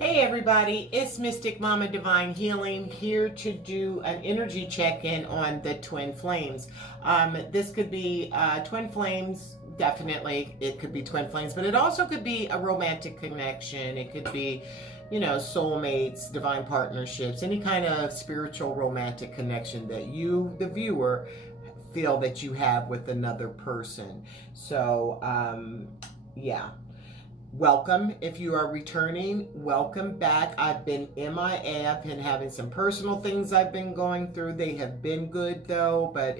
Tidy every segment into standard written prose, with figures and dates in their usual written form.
Hey everybody, it's Mystic Mama Divine Healing here to do an energy check-in on the twin flames. This could be twin flames, definitely. It could be twin flames, but it also could be a romantic connection. It could be, soulmates, divine partnerships, any kind of spiritual romantic connection that you, the viewer, feel that you have with another person. So, yeah. Welcome. If you are returning, welcome back. I've been MIA. I've been having some personal things I've been going through. They have been good though, but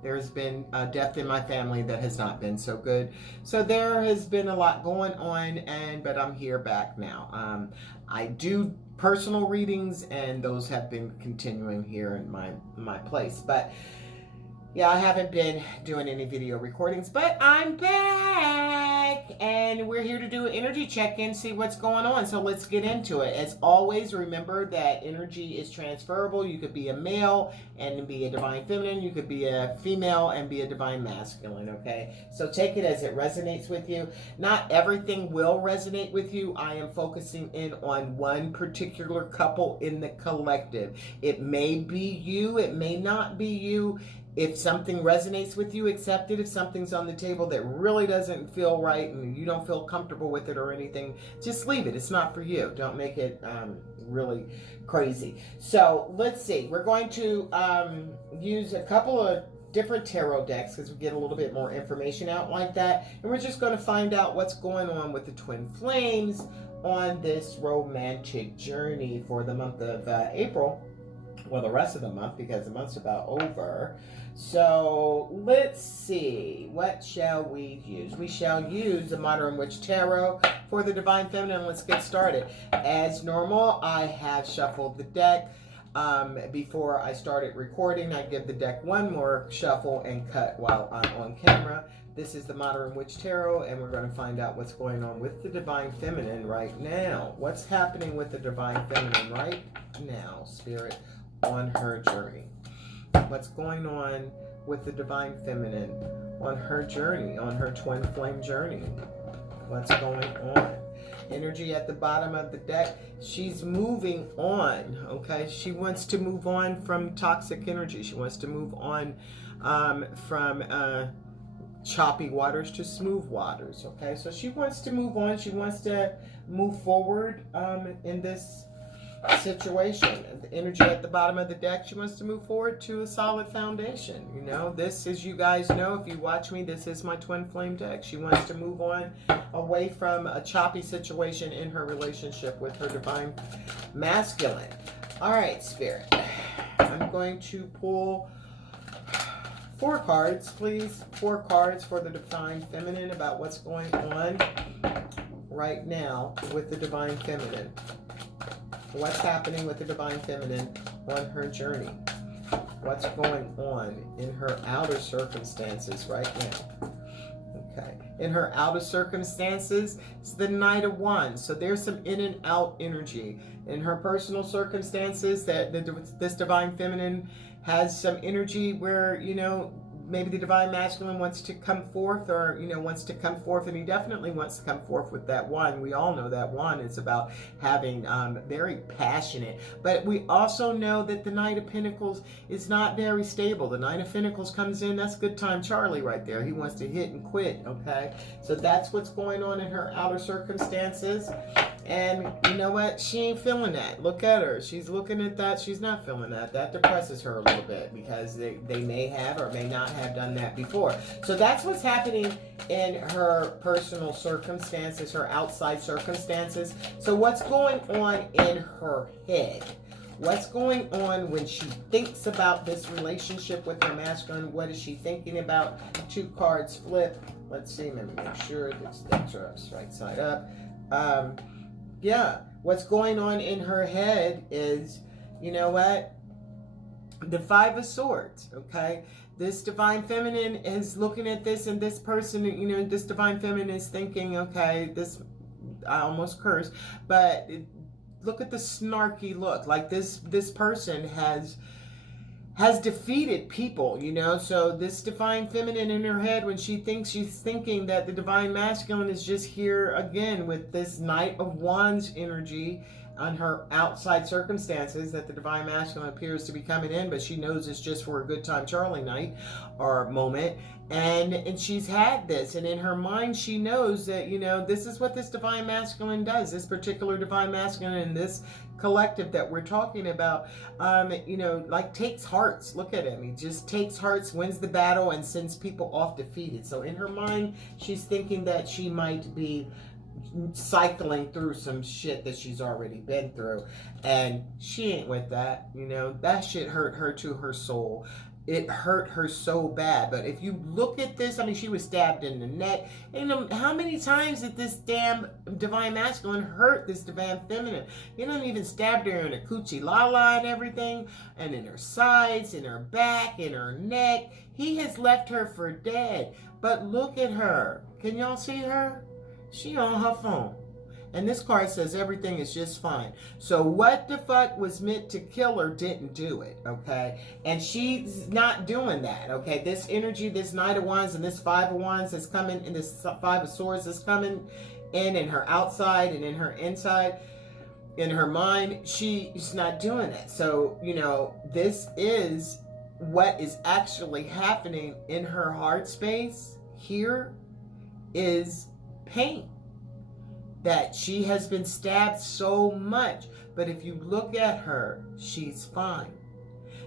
there's been a death in my family that has not been so good. So there has been a lot going on, but I'm here back now. I do personal readings, and those have been continuing here in my place. But yeah, I haven't been doing any video recordings, but I'm back and we're here to do an energy check-in, see what's going on. So let's get into it. As always, remember that energy is transferable. You could be a male and be a divine feminine. You could be a female and be a divine masculine, okay? So take it as it resonates with you. Not everything will resonate with you. I am focusing in on one particular couple in the collective. It may be you, it may not be you. If something resonates with you, accept it. If something's on the table that really doesn't feel right and you don't feel comfortable with it or anything, just leave it. It's not for you. Don't make it really crazy. So let's see. We're going to use a couple of different tarot decks because we get a little bit more information out like that. And we're just going to find out what's going on with the twin flames on this romantic journey for the month of April. Well, the rest of the month, because the month's about over. So let's see, what shall we use? We shall use the Modern Witch Tarot for the Divine Feminine. Let's get started. As normal, I have shuffled the deck. Before I started recording, I give the deck one more shuffle and cut while I'm on camera. This is the Modern Witch Tarot, and we're going to find out what's going on with the Divine Feminine right now. What's happening with the Divine Feminine right now, Spirit, on her journey? What's going on with the Divine Feminine on her journey, on her twin flame journey? What's going on? Energy at the bottom of the deck. She's moving on, okay? She wants to move on from toxic energy. She wants to move on from choppy waters to smooth waters, okay? So she wants to move on. She wants to move forward in this situation. The energy at the bottom of the deck, she wants to move forward to a solid foundation. You know, this, as you guys know, if you watch me, this is my twin flame deck. She wants to move on away from a choppy situation in her relationship with her divine masculine. All right, Spirit, I'm going to pull 4 cards, please. 4 cards for the Divine Feminine about what's going on right now with the Divine Feminine. What's happening with the Divine Feminine on her journey? What's going on in her outer circumstances right now? Okay. In her outer circumstances, it's the Knight of Wands. So there's some in and out energy. In her personal circumstances, this Divine Feminine has some energy where, maybe the Divine Masculine wants to come forth, or, wants to come forth, and he definitely wants to come forth with that wand. We all know that wand is about having very passionate, but we also know that the Knight of Pentacles is not very stable. The Knight of Pentacles comes in, that's good time Charlie right there. He wants to hit and quit, okay? So that's what's going on in her outer circumstances. And you know what? She ain't feeling that. Look at her. She's looking at that. She's not feeling that. That depresses her a little bit because they may have or may not have done that before. So that's what's happening in her personal circumstances, her outside circumstances. So what's going on in her head? What's going on when she thinks about this relationship with her masculine? What is she thinking about? 2 cards flip. Let's see. Let me make sure that's right side up. Yeah, what's going on in her head is, you know what? The 5 of Swords, okay? This Divine Feminine is looking at this, and this person, this Divine Feminine is thinking, okay, I almost cursed, but look at the snarky look. Like this person has has defeated people, you know. So this divine feminine in her head, when she thinks, she's thinking that the divine masculine is just here again with this Knight of Wands energy on her outside circumstances, that the divine masculine appears to be coming in, but she knows it's just for a good time Charlie night or moment. And she's had this, and in her mind she knows that, you know, this is what this divine masculine does. This particular divine masculine in this collective that we're talking about, you know, like takes hearts. Look at him. He just takes hearts, wins the battle, and sends people off defeated. So in her mind, she's thinking that she might be cycling through some shit that she's already been through, and she ain't with that. You know, that shit hurt her to her soul. It hurt her so bad. But if you look at this, I mean, she was stabbed in the neck. And how many times did this damn divine masculine hurt this divine feminine? You know, even stabbed her in her coochie la and everything, and in her sides, in her back, in her neck. He has left her for dead. But look at her. Can y'all see her? She on her phone. And this card says everything is just fine. So what the fuck was meant to kill her didn't do it, okay? And she's not doing that, okay? This energy, this Knight of Wands and this Five of Wands that's coming, and this Five of Swords that's coming in her outside and in her inside, in her mind, she's not doing it. So, you know, this is what is actually happening in her heart space here is pain. That she has been stabbed so much. But if you look at her, she's fine.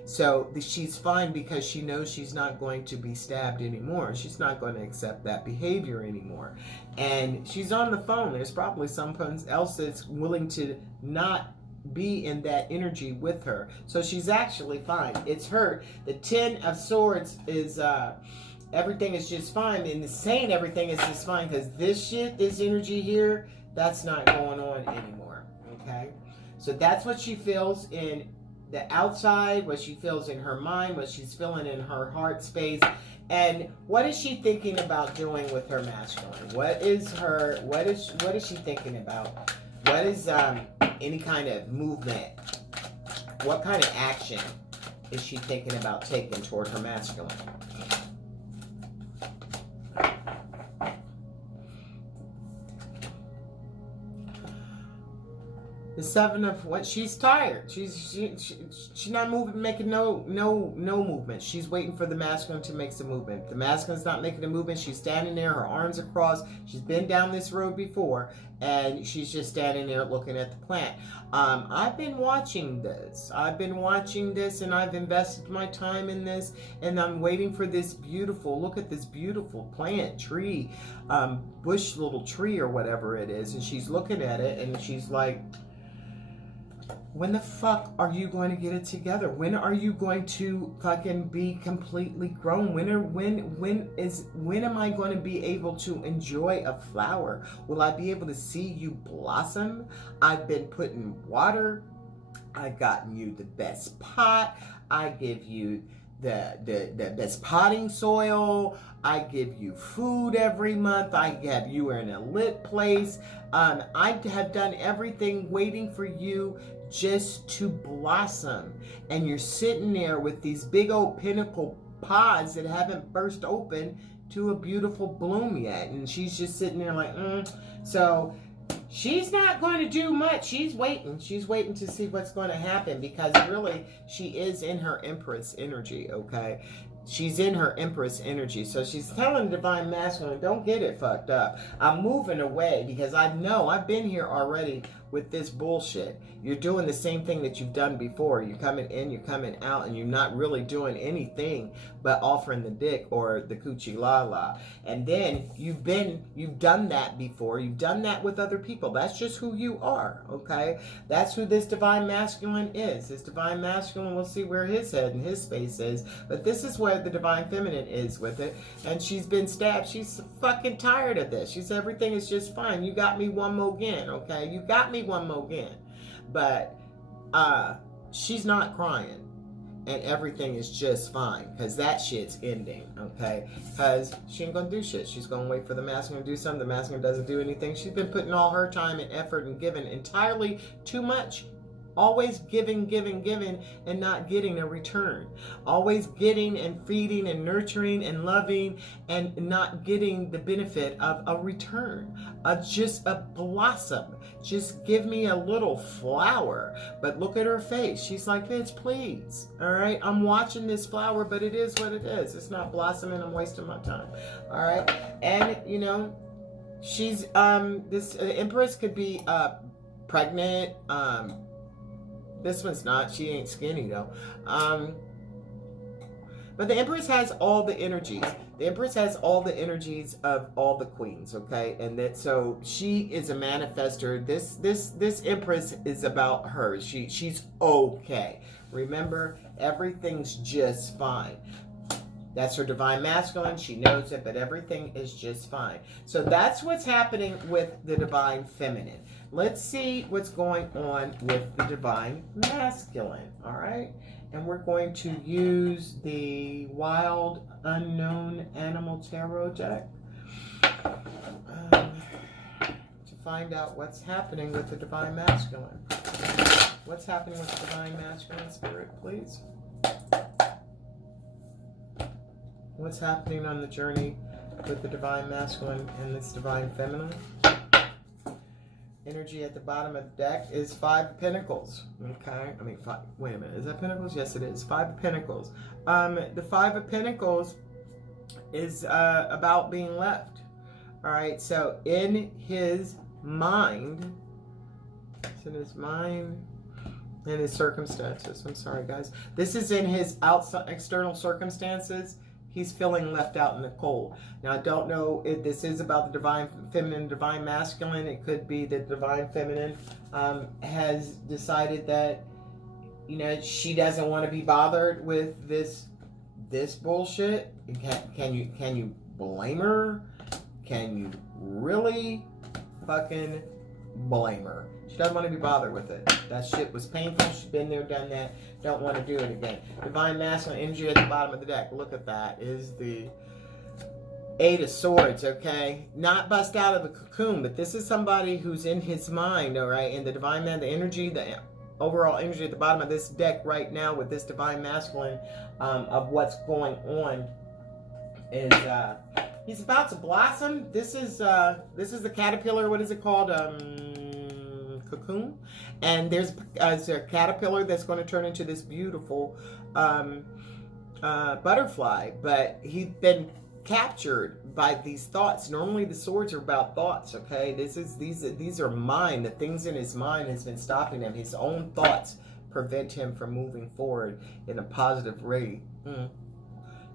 So she's fine because she knows she's not going to be stabbed anymore. She's not going to accept that behavior anymore. And she's on the phone. There's probably someone else that's willing to not be in that energy with her. So she's actually fine. It's her. The Ten of Swords is everything is just fine. And it's saying everything is just fine because this shit, this energy here, that's not going on anymore, okay? So that's what she feels in the outside, what she feels in her mind, what she's feeling in her heart space. And what is she thinking about doing with her masculine? What is she thinking about? What is any kind of movement? What kind of action is she thinking about taking toward her masculine? The Seven of what? She's tired. She's not moving, making no movement. She's waiting for the masculine to make some movement. The masculine's not making a movement. She's standing there, her arms across. She's been down this road before, and she's just standing there looking at the plant. I've been watching this. And I've invested my time in this, and I'm waiting for this beautiful, look at this beautiful plant, tree, bush, little tree or whatever it is. And she's looking at it, and she's like, when the fuck are you going to get it together? When are you going to fucking be completely grown? When am I going to be able to enjoy a flower? Will I be able to see you blossom? I've been putting water. I've gotten you the best pot. I give you the best potting soil. I give you food every month. I have you in a lit place. I have done everything waiting for you just to blossom. And you're sitting there with these big old pinnacle pods that haven't burst open to a beautiful bloom yet. And she's just sitting there like, So she's not going to do much. She's waiting. She's waiting to see what's going to happen, because really she is in her Empress energy, okay? She's in her Empress energy. So she's telling the divine masculine, don't get it fucked up. I'm moving away because I know I've been here already with this bullshit. You're doing the same thing that you've done before. You're coming in, you're coming out, and you're not really doing anything but offering the dick or the coochie la. And then you've done that before. You've done that with other people. That's just who you are, okay? That's who this divine masculine is. This divine masculine, we'll see where his head and his space is, but this is where the divine feminine is with it. And she's been stabbed. She's fucking tired of this. She said, everything is just fine. You got me one more again, okay? You got me one more again. But she's not crying, and everything is just fine, because that shit's ending, okay? Because she ain't gonna do shit. She's gonna wait for the masculine to do something. The masculine doesn't do anything. She's been putting all her time and effort and giving entirely too much Always giving, giving, giving, and not getting a return. Always getting and feeding and nurturing and loving and not getting the benefit of a return. Just a blossom. Just give me a little flower. But look at her face. She's like, bitch, please. All right, I'm watching this flower, but it is what it is. It's not blossoming. I'm wasting my time. All right, and you know, she's this Empress could be pregnant. This one's not. She ain't skinny though. But the Empress has all the energies. The Empress has all the energies of all the queens, okay? And that, so she is a manifester. This Empress is about her. She's okay. Remember, everything's just fine. That's her divine masculine. She knows it, but everything is just fine. So that's what's happening with the divine feminine. Let's see what's going on with the divine masculine, all right? And we're going to use the Wild Unknown Animal Tarot deck to find out what's happening with the divine masculine. What's happening with the divine masculine, Spirit, please? What's happening on the journey with the divine masculine and this divine feminine? Energy at the bottom of the deck is 5 of Pentacles. Okay, I mean, wait a minute, is that Pentacles? Yes, it is. 5 of Pentacles. The 5 of Pentacles is about being left. All right, so in his mind, it's in his mind and his circumstances. I'm sorry, guys. This is in his outside external circumstances. He's feeling left out in the cold. Now, I don't know if this is about the divine feminine, divine masculine. It could be that divine feminine has decided that, you know, she doesn't want to be bothered with this bullshit. Can you blame her? Can you really fucking blame her? She doesn't want to be bothered with it. That shit was painful. She's been there, done that. Don't want to do it again. Divine masculine energy at the bottom of the deck. Look at that. Is the 8 of Swords, okay? Not bust out of a cocoon, but this is somebody who's in his mind, all right? And the divine man, the energy, the overall energy at the bottom of this deck right now with this divine masculine of what's going on is he's about to blossom. This is the caterpillar. What is it called? Cocoon. And there's a caterpillar that's going to turn into this beautiful butterfly, but he's been captured by these thoughts. Normally the swords are about thoughts, okay? These are mind. The things in his mind has been stopping him. His own thoughts prevent him from moving forward in a positive way.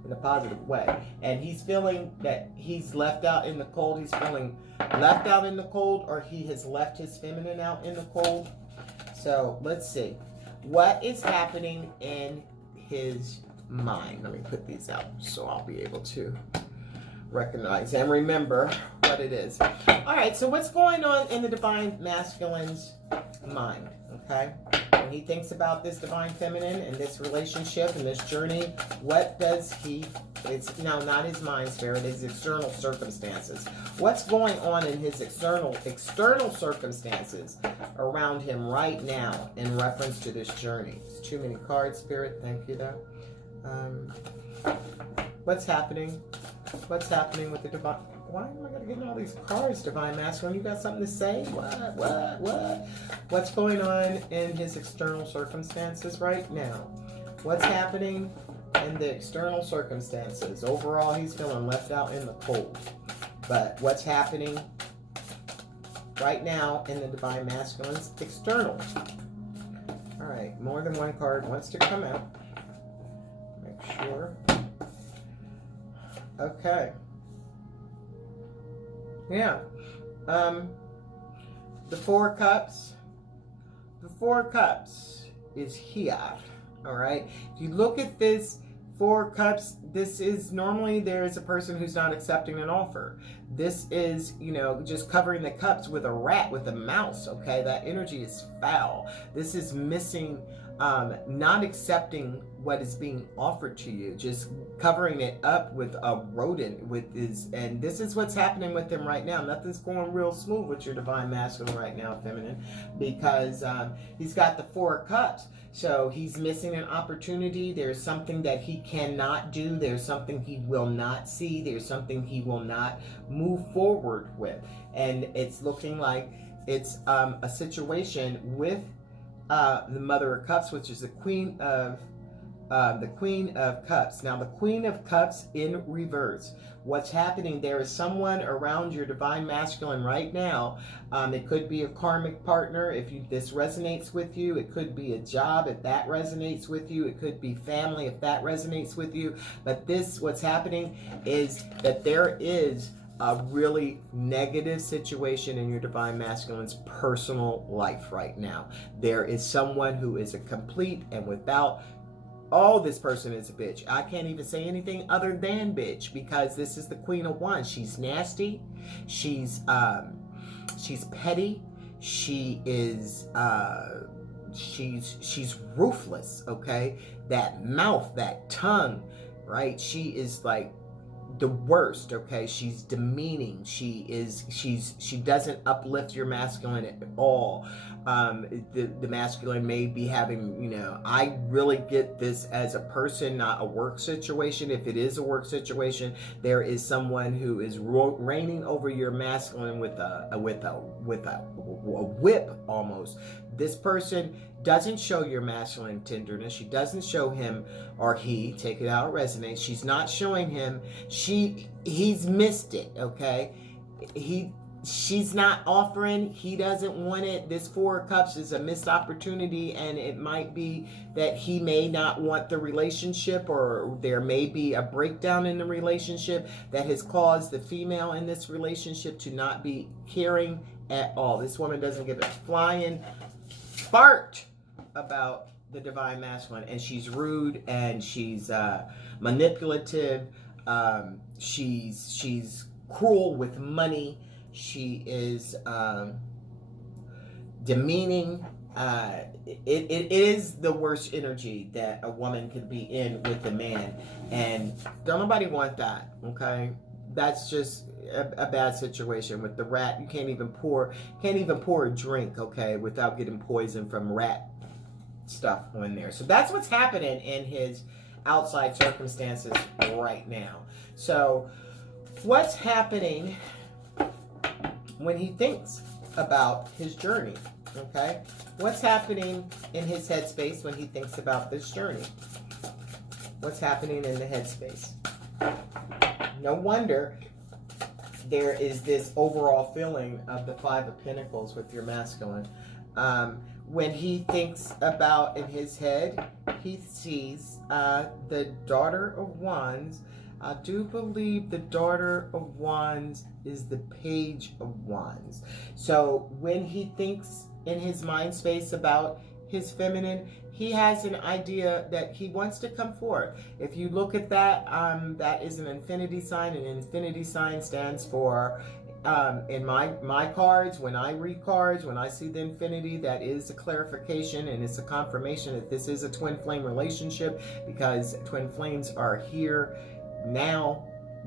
In a positive way. And he's feeling that he's left out in the cold. He's feeling left out in the cold, or he has left his feminine out in the cold. So let's see what is happening in his mind. Let me put these out so I'll be able to recognize and remember what it is. All right, so what's going on in the divine masculine's mind, okay? When he thinks about this divine feminine and this relationship and this journey, what does he, it's now not his mind, Spirit, his external circumstances. What's going on in his external circumstances around him right now in reference to this journey? It's too many cards, Spirit. Thank you, though. What's happening? What's happening with the divine? Why am I going to get all these cards, divine masculine? You got something to say? What? What's going on in his external circumstances right now? What's happening in the external circumstances? Overall, he's feeling left out in the cold. But what's happening right now in the divine masculine's external? All right, more than one card wants to come out. Make sure. Okay. Yeah. The 4 of Cups. The 4 of Cups is here. All right. If you look at this 4 of Cups, this is normally there is a person who's not accepting an offer. This is, you know, just covering the cups with a rat, with a mouse. Okay. That energy is foul. This is missing not accepting what is being offered to you, just covering it up with a rodent with his, and this is what's happening with him right now. Nothing's going real smooth with your divine masculine right now, feminine, because he's got the Four of Cups. So he's missing an opportunity. There's something that he cannot do. There's something he will not see. There's something he will not move forward with. And it's looking like it's a situation with the Mother of Cups, which is the Queen of Cups. Now, the Queen of Cups in reverse. What's happening? There is someone around your divine masculine right now. It could be a karmic partner if this resonates with you. It could be a job if that resonates with you. It could be family if that resonates with you. But what's happening is that there is a really negative situation in your divine masculine's personal life right now. There is someone who is a complete and without. Oh, this person is a bitch. I can't even say anything other than bitch, because this is the Queen of Wands. She's nasty. She's petty. She is she's ruthless, okay? That mouth, that tongue, right? She is like the worst, okay? She's demeaning. She doesn't uplift your masculine at all. The masculine may be having, I really get this as a person, not a work situation. If it is a work situation, there is someone who is reigning over your masculine with a whip almost. This person doesn't show your masculine tenderness. She doesn't show him or he, take it out, it resonates. She's not showing him. He's missed it, okay? She's not offering. He doesn't want it. This Four of Cups is a missed opportunity, and it might be that he may not want the relationship, or there may be a breakdown in the relationship that has caused the female in this relationship to not be caring at all. This woman doesn't give a flying fart about the divine masculine, and she's rude, and she's manipulative. She's cruel with money. She is demeaning. It is the worst energy that a woman could be in with a man, and don't nobody want that, okay? That's just a bad situation. With the rat, you can't even pour a drink, okay, without getting poisoned from rat stuff on there. So that's what's happening in his outside circumstances right now. So what's happening when he thinks about his journey, okay? What's happening in his headspace when he thinks about this journey? What's happening in the headspace? No wonder there is this overall feeling of the Five of Pentacles with your masculine. When he thinks about, in his head, he sees the Daughter of Wands. I do believe the Daughter of Wands is the Page of Wands. So when he thinks in his mind space about his feminine, he has an idea that he wants to come forth. If you look at that, that is an infinity sign. An infinity sign stands for, in my cards, when I read cards, when I see the infinity, that is a clarification, and it's a confirmation that this is a twin flame relationship, because twin flames are here now,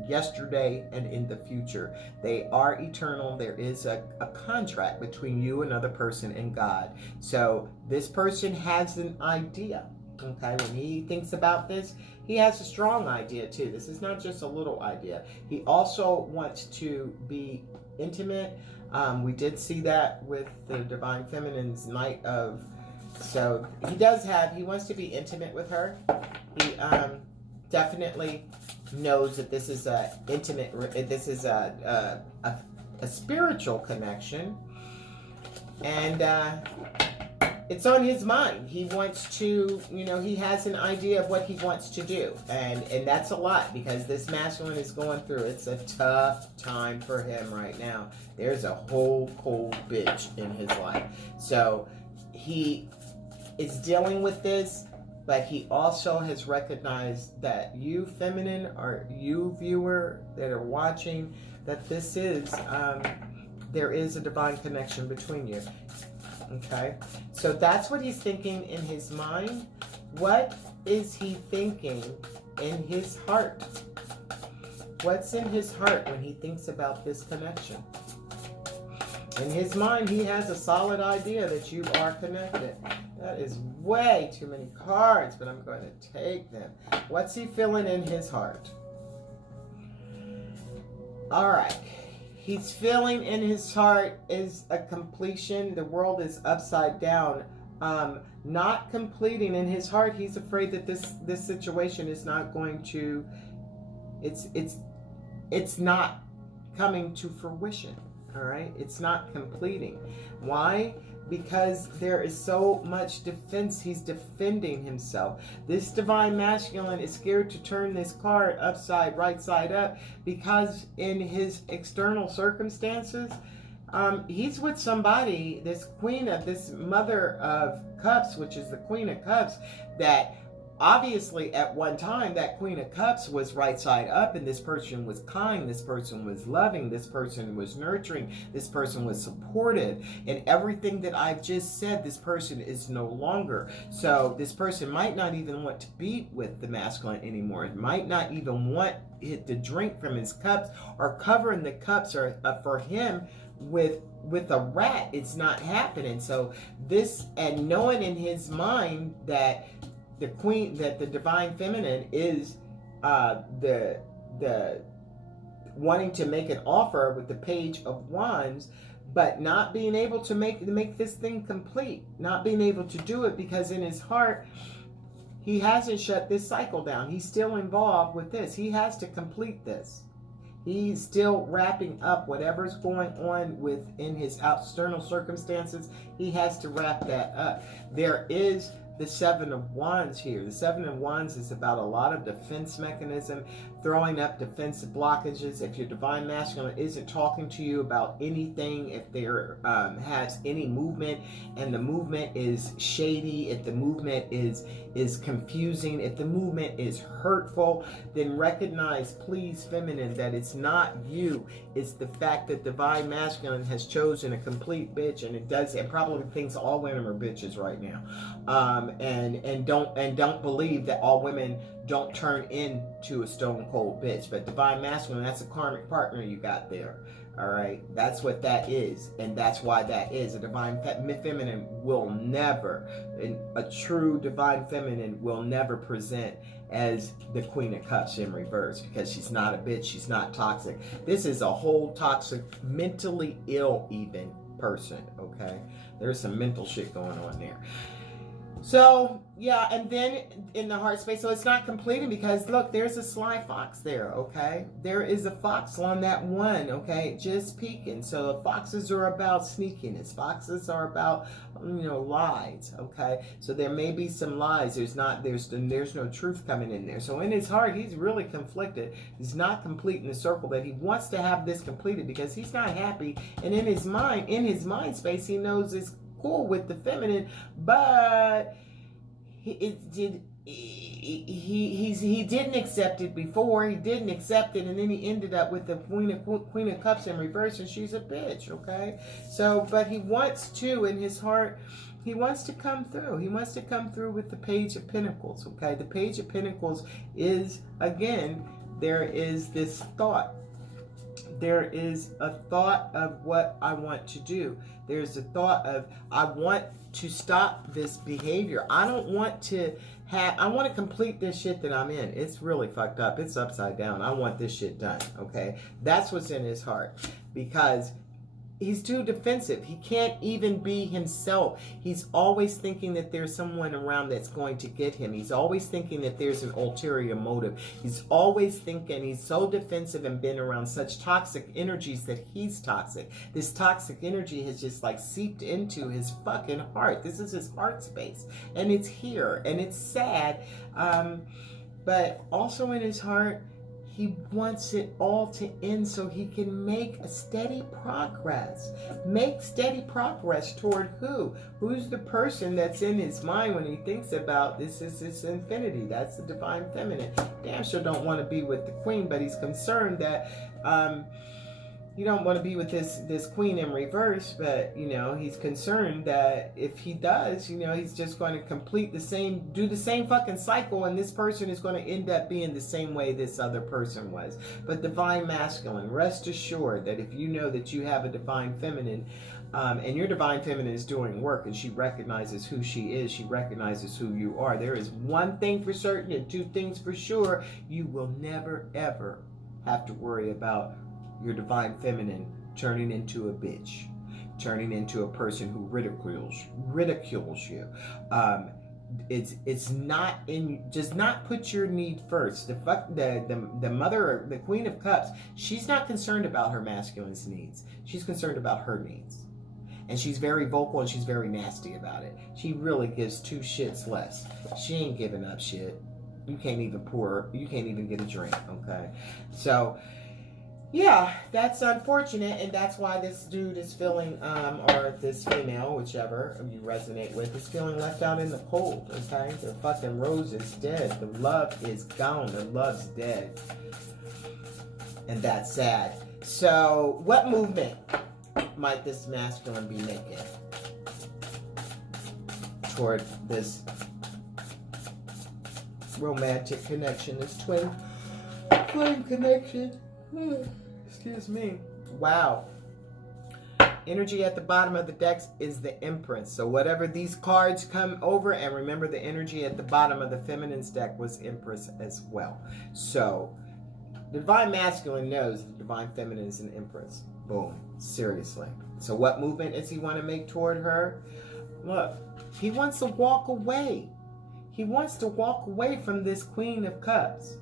yesterday, and in the future. They are eternal. There is a contract between you, another person, and God. So this person has an idea, okay? When he thinks about this, he has a strong idea too. This is not just a little idea. He also wants to be intimate. We did see that with the Divine Feminine's Knight of, so he wants to be intimate with her. He definitely knows that this is a spiritual connection, and it's on his mind. He wants to, he has an idea of what he wants to do, and that's a lot, because this masculine is going through, it's a tough time for him right now. There's a whole cold bitch in his life, so he is dealing with this. But he also has recognized that you feminine, or you viewer that are watching, that this is, there is a divine connection between you. Okay, so that's what he's thinking in his mind. What is he thinking in his heart? What's in his heart when he thinks about this connection? In his mind, he has a solid idea that you are connected. That is way too many cards, but I'm going to take them. What's he feeling in his heart? All right. He's feeling in his heart is a completion. The world is upside down. Not completing in his heart. He's afraid that this situation is not going to, it's not coming to fruition. All right. It's not completing. Why? Because there is so much defense. He's defending himself. This divine masculine is scared to turn this card upside, right side up, because in his external circumstances, he's with somebody, this mother of cups, which is the Queen of Cups, that obviously at one time that Queen of Cups was right side up, and this person was kind, this person was loving, this person was nurturing, this person was supportive, and everything that I've just said, this person is no longer. So this person might not even want to be with the masculine anymore. It might not even want it to drink from his cups, or covering the cups or for him with a rat. It's not happening. So this, and knowing in his mind that the queen, that the divine feminine is the wanting to make an offer with the Page of Wands, but not being able to make this thing complete, not being able to do it, because in his heart he hasn't shut this cycle down. He's still involved with this. He has to complete this. He's still wrapping up whatever's going on within his external circumstances. He has to wrap that up. There is the Seven of Wands here. The Seven of Wands is about a lot of defense mechanism, throwing up defensive blockages. If your divine masculine isn't talking to you about anything, if there has any movement and the movement is shady, if the movement is confusing, if the movement is hurtful, then recognize, please, feminine, that it's not you. It's the fact that divine masculine has chosen a complete bitch, and it probably thinks all women are bitches right now. And don't believe that all women don't turn into a stone cold bitch. But divine masculine, that's a karmic partner you got there. All right, that's what that is, and that's why that is. A divine feminine will never, a true divine feminine will never present as the Queen of Cups in reverse, because she's not a bitch, she's not toxic. This is a whole toxic, mentally ill even person, okay? There's some mental shit going on there. So, yeah, and then in the heart space, so it's not completing because, look, there's a sly fox there, okay? There is a fox on that one, okay? Just peeking. So foxes are about sneakiness. Foxes are about, lies, okay? So there may be some lies. There's no truth coming in there. So in his heart, he's really conflicted. He's not completing the circle that he wants to have this completed because he's not happy. And in his mind space, he knows it's cool with the feminine, but he didn't accept it before. He didn't accept it, and then he ended up with the Queen of Cups in reverse, and she's a bitch. Okay, so but he wants to, in his heart, he wants to come through. He wants to come through with the Page of Pentacles. Okay, the Page of Pentacles is, again, there is this thought. There is a thought of what I want to do. There's a thought of, I want to stop this behavior. I want to complete this shit that I'm in. It's really fucked up. It's upside down. I want this shit done. Okay. That's what's in his heart, because he's too defensive. He can't even be himself. He's always thinking that there's someone around that's going to get him. He's always thinking that there's an ulterior motive. He's always thinking, he's so defensive and been around such toxic energies that he's toxic. This toxic energy has just like seeped into his fucking heart. This is his heart space. And it's here. And it's sad. But also in his heart, he wants it all to end so he can make a steady progress. Make steady progress toward who? Who's the person that's in his mind when he thinks about this is his infinity? That's the divine feminine. Damn sure don't want to be with the queen, but he's concerned that you don't want to be with this queen in reverse, but you know, he's concerned that if he does, you know, he's just going to do the same fucking cycle, and this person is going to end up being the same way this other person was. But divine masculine, rest assured that if you know that you have a divine feminine, and your divine feminine is doing work, and she recognizes who she is, she recognizes who you are, there is one thing for certain and two things for sure: you will never ever have to worry about your divine feminine turning into a bitch, turning into a person who ridicules you. It's not in, does not put your need first. The mother, the Queen of Cups, she's not concerned about her masculine's needs. She's concerned about her needs. And she's very vocal and she's very nasty about it. She really gives two shits less. She ain't giving up shit. You can't even get a drink, okay? So yeah, that's unfortunate, and that's why this dude is feeling, or this female, whichever you resonate with, is feeling left out in the cold, okay? The fucking rose is dead. The love is gone. The love's dead. And that's sad. So, what movement might this masculine be making toward this romantic connection, this twin flame connection? Excuse me. Wow. Energy at the bottom of the decks is the Empress. So whatever these cards come over, and remember the energy at the bottom of the feminine's deck was Empress as well. So the divine masculine knows the divine feminine is an Empress. Boom. Seriously. So what movement does he want to make toward her? Look, he wants to walk away. He wants to walk away from this Queen of Cups.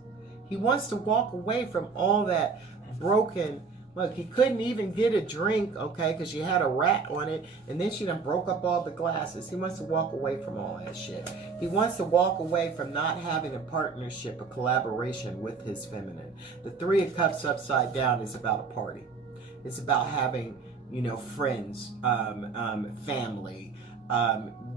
He wants to walk away from all that broken. Look, he couldn't even get a drink, okay, because she had a rat on it, and then she done broke up all the glasses. He wants to walk away from all that shit. He wants to walk away from not having a partnership, a collaboration with his feminine. The Three of Cups upside down is about a party. It's about having, you know, friends, family,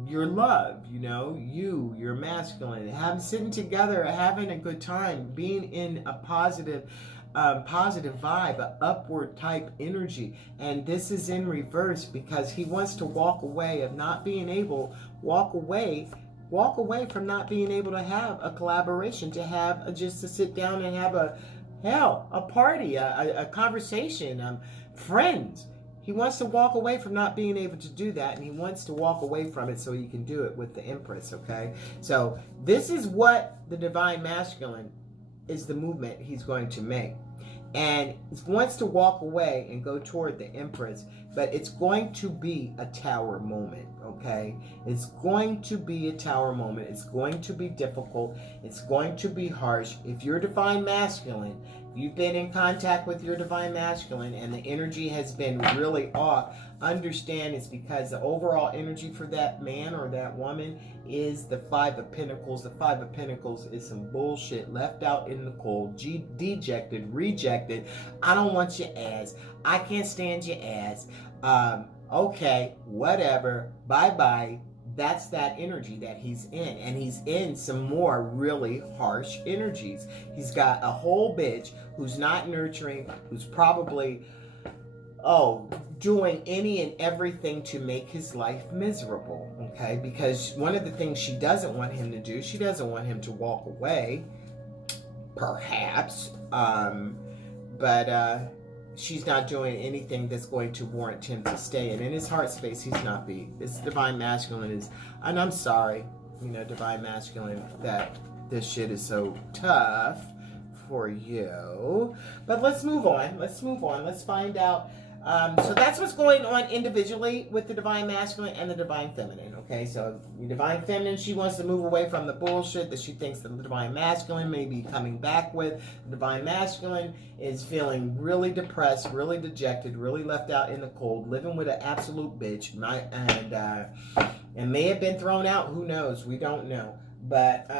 your love, you know, you're masculine, sitting together, having a good time, being in a positive vibe, an upward type energy. And this is in reverse because he wants to walk away from not being able to have a collaboration, to have just to sit down and have a party, a conversation, friends. He wants to walk away from not being able to do that, and he wants to walk away from it so he can do it with the Empress, okay? So this is what the divine masculine is, the movement he's going to make. And he wants to walk away and go toward the Empress, but it's going to be a tower moment, okay? It's going to be a tower moment. It's going to be difficult. It's going to be harsh. If you're divine masculine, you've been in contact with your divine masculine and the energy has been really off, understand it's because the overall energy for that man or that woman is the Five of Pentacles. The Five of Pentacles is some bullshit, left out in the cold, dejected, rejected. I don't want your ass. I can't stand your ass. Okay, whatever. Bye-bye. That's that energy that he's in. And he's in some more really harsh energies. He's got a whole bitch who's not nurturing, who's probably, doing any and everything to make his life miserable, okay? Because one of the things she doesn't want him to do, she doesn't want him to walk away, perhaps, but she's not doing anything that's going to warrant him to stay. And in his heart space, he's not being. This divine masculine is, and I'm sorry, divine masculine, that this shit is so tough for you. But let's move on. Let's find out. So that's what's going on individually with the divine masculine and the divine feminine. Okay, so the divine feminine, she wants to move away from the bullshit that she thinks the divine masculine may be coming back with. The divine masculine is feeling really depressed, really dejected, really left out in the cold, living with an absolute bitch, and may have been thrown out. Who knows? We don't know. But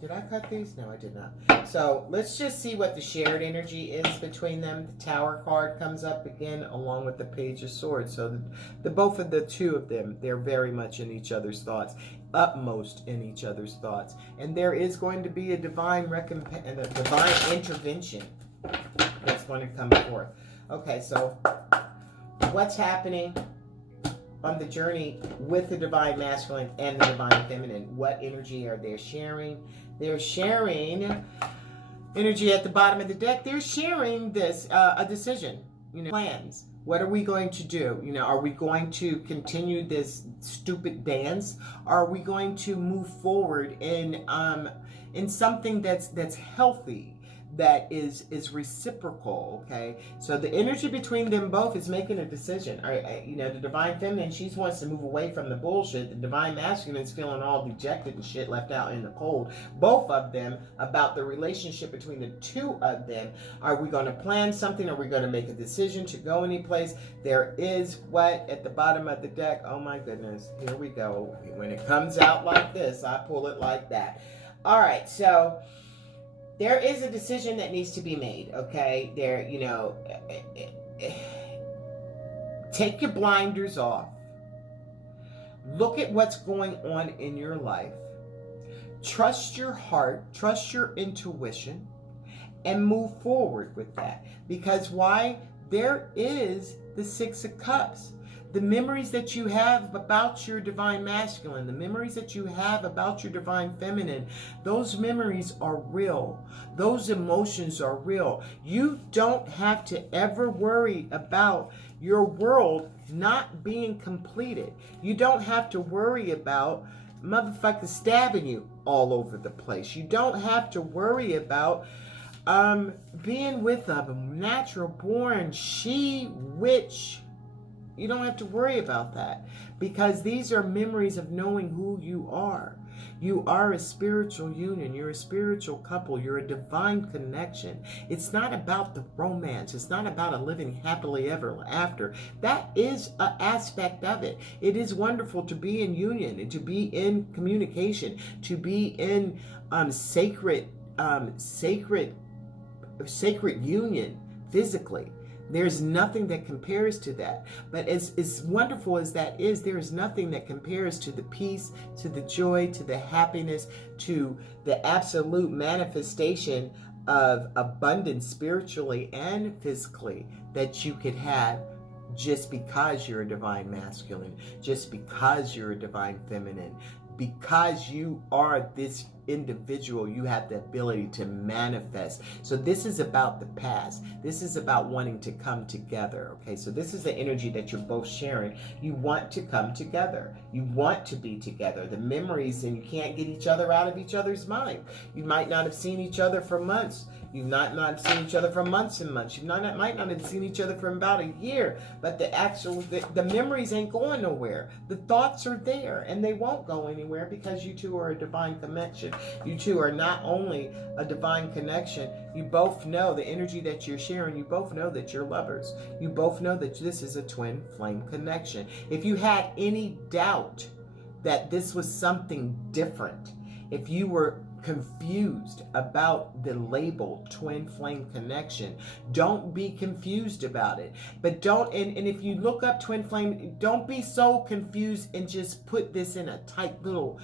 did I cut these? No, I did not. So let's just see what the shared energy is between them. The Tower card comes up again along with the Page of Swords. So both of the two of them, they're very much in each other's thoughts, utmost in each other's thoughts. And there is going to be a divine recompense, a divine intervention that's going to come forth. Okay, so what's happening on the journey with the divine masculine and the divine feminine? What energy are they sharing? They're sharing energy at the bottom of the deck. They're sharing this, a decision, plans. What are we going to do? Are we going to continue this stupid dance? Are we going to move forward in something that's healthy, that is reciprocal? Okay, so the energy between them both is making a decision. The divine feminine, she wants to move away from the bullshit. The divine masculine is feeling all dejected and shit, left out in the cold. Both of them, about the relationship between the two of them. Are we going to plan something? Are we going to make a decision to go any place? There is what at the bottom of the deck. Oh my goodness, here we go. When it comes out like this, I pull it like that. All right, so there is a decision that needs to be made, okay? Take your blinders off. Look at what's going on in your life. Trust your heart, trust your intuition, and move forward with that. Because why? There is the Six of Cups. The memories that you have about your divine masculine, the memories that you have about your divine feminine, those memories are real. Those emotions are real. You don't have to ever worry about your world not being completed. You don't have to worry about motherfuckers stabbing you all over the place. You don't have to worry about being with a natural born she-witch. You don't have to worry about that, because these are memories of knowing who you are. You are a spiritual union. You're a spiritual couple. You're a divine connection. It's not about the romance. It's not about a living happily ever after. That is an aspect of it. It is wonderful to be in union and to be in communication, to be in sacred union physically. There's nothing that compares to that. But as wonderful as that is, there is nothing that compares to the peace, to the joy, to the happiness, to the absolute manifestation of abundance spiritually and physically that you could have just because you're a divine masculine, just because you're a divine feminine. Because you are this individual, you have the ability to manifest. So this is about the past. This is about wanting to come together. Okay, so this is the energy that you're both sharing. You want to come together. You want to be together. The memories, and you can't get each other out of each other's mind. You might not have seen each other for months. You've not seen each other for months and months. You might not have seen each other for about a year. But the memories ain't going nowhere. The thoughts are there, and they won't go anywhere, because you two are a divine connection. You two are not only a divine connection, you both know the energy that you're sharing. You both know that you're lovers. You both know that this is a twin flame connection. If you had any doubt that this was something different, if you were confused about the label twin flame connection, don't be confused about it. But don't, and if you look up twin flame, don't be so confused and just put this in a tight little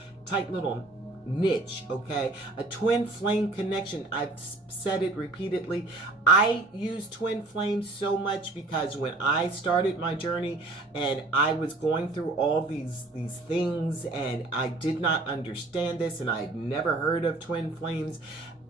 niche. Okay, a twin flame connection, I've said it repeatedly. I use twin flames so much because when I started my journey and I was going through all these things and I did not understand this and I'd never heard of twin flames,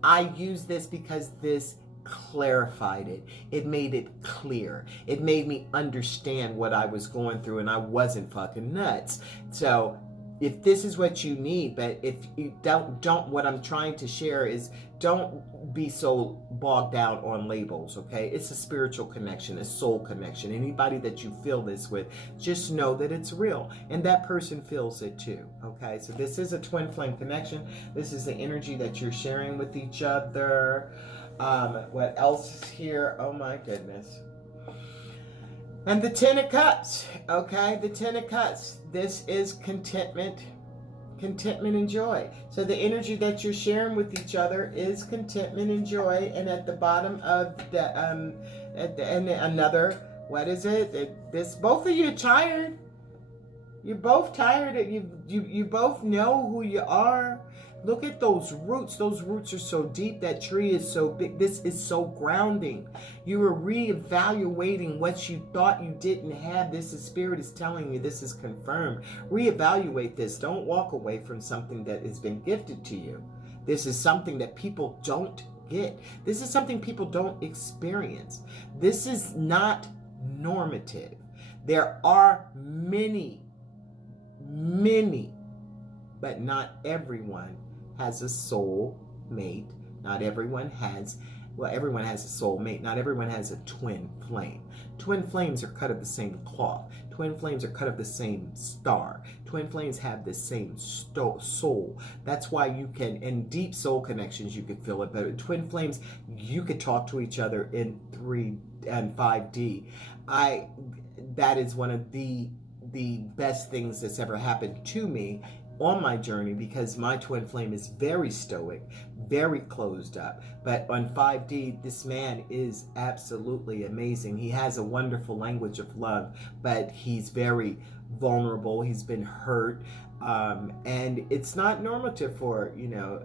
I use this because this clarified it. It made it clear. It made me understand what I was going through, and I wasn't fucking nuts. So if this is what you need, but if you don't, what I'm trying to share is, don't be so bogged down on labels, okay? It's a spiritual connection, a soul connection. Anybody that you feel this with, just know that it's real, and that person feels it too, okay? So this is a twin flame connection. This is the energy that you're sharing with each other. What else is here? Oh my goodness. And the Ten of Cups, okay? The Ten of Cups. This is contentment and joy. So the energy that you're sharing with each other is contentment and joy. And at the bottom of the, another, what is it? Both of you are tired. You're both tired. You both know who you are. Look at those roots. Those roots are so deep. That tree is so big. This is so grounding. You are reevaluating what you thought you didn't have. This is Spirit is telling you. This is confirmed. Reevaluate this. Don't walk away from something that has been gifted to you. This is something that people don't get. This is something people don't experience. This is not normative. There are many, but not everyone has a soul mate. Not everyone has, well, everyone has a soul mate. Not everyone has a twin flame. Twin flames are cut of the same cloth. Twin flames are cut of the same star. Twin flames have the same soul. That's why you can, in deep soul connections, you can feel it better. Twin flames, you could talk to each other in 3 and 5D. That is one of the best things that's ever happened to me on my journey, because my twin flame is very stoic, very closed up. But on 5D, this man is absolutely amazing. He has a wonderful language of love, but he's very vulnerable. He's been hurt. And it's not normative for,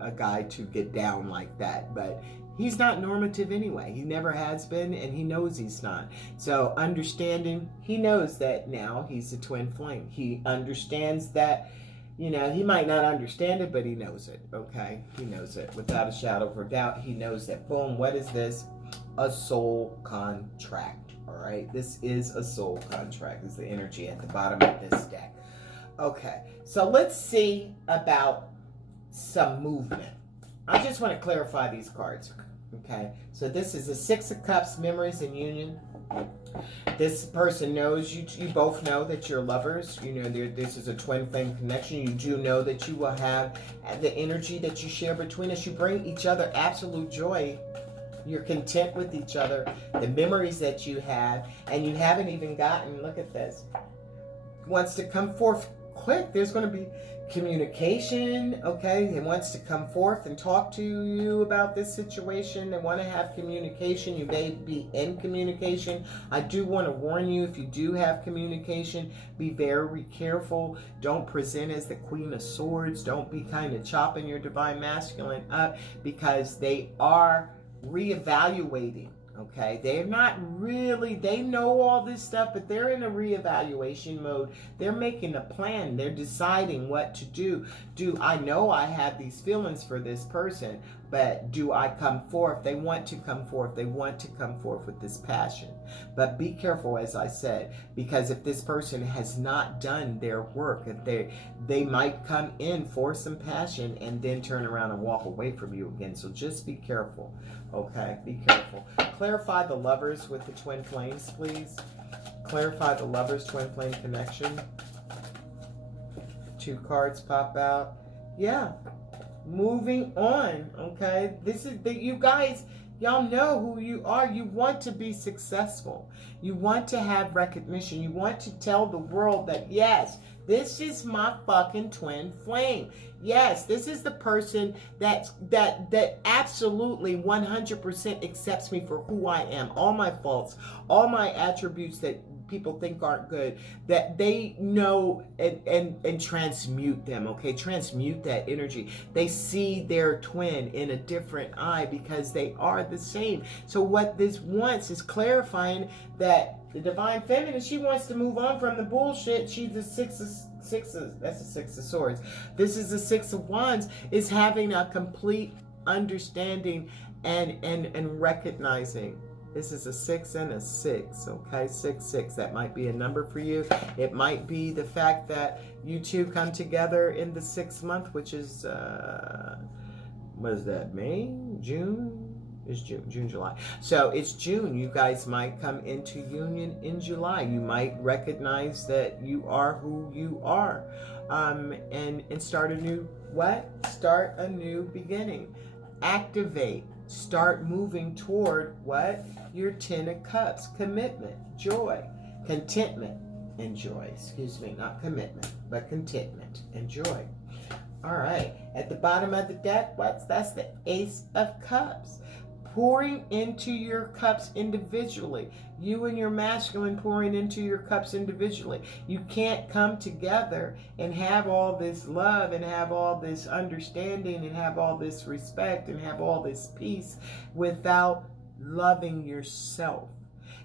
a guy to get down like that. But he's not normative anyway. He never has been, and he knows he's not. So understanding, he knows that now he's a twin flame. He understands that, he might not understand it, but he knows it, okay? He knows it without a shadow of a doubt. He knows that, boom, what is this? A soul contract, all right? This is a soul contract. This is the energy at the bottom of this deck. Okay, so let's see about some movement. I just want to clarify these cards, okay? So this is the Six of Cups, memories and union. This person knows, you both know that you're lovers. This is a twin flame connection. You do know that you will have the energy that you share between us. You bring each other absolute joy. You're content with each other. The memories that you have, and you haven't even gotten, look at this, wants to come forth quick. There's going to be communication, okay? He wants to come forth and talk to you about this situation. They want to have communication. You may be in communication. I do want to warn you, if you do have communication, be very careful. Don't present as the Queen of Swords. Don't be kind of chopping your divine masculine up, because they are reevaluating. Okay, they're not really, they know all this stuff, but they're in a reevaluation mode. They're making a plan. They're deciding what to do. I know I have these feelings for this person, but do I come forth? They want to come forth. They want to come forth with this passion. But be careful, as I said, because if this person has not done their work, if they might come in for some passion and then turn around and walk away from you again. So just be careful, okay? Be careful. Clarify the lovers with the twin flames, please. Clarify the lovers twin flame connection. 2 cards pop out. Yeah. Moving on, okay? This is you guys, y'all know who you are. You want to be successful. You want to have recognition. You want to tell the world that, yes, this is my fucking twin flame. Yes, this is the person that absolutely 100% accepts me for who I am. All my faults, all my attributes that people think aren't good, that they know and transmute them, okay? Transmute that energy. They see their twin in a different eye because they are the same. So what this wants is clarifying that the divine feminine, she wants to move on from the bullshit. She's the that's the Six of Swords. This is the Six of Wands, is having a complete understanding and recognizing. This is a 6 and a 6, okay? 6, 6. That might be a number for you. It might be the fact that you two come together in the 6th month, which is, what is that, May? June? It's June, July. So it's June. You guys might come into union in July. You might recognize that you are who you are, and start a new, what? Start a new beginning. Activate. Start moving toward what? Your 10 of Cups. Commitment, joy, contentment, and joy. Excuse me, not commitment, but contentment and joy. All right. At the bottom of the deck, that's the Ace of Cups. pouring into your cups individually. You and your masculine pouring into your cups individually. You can't come together and have all this love and have all this understanding and have all this respect and have all this peace without loving yourself.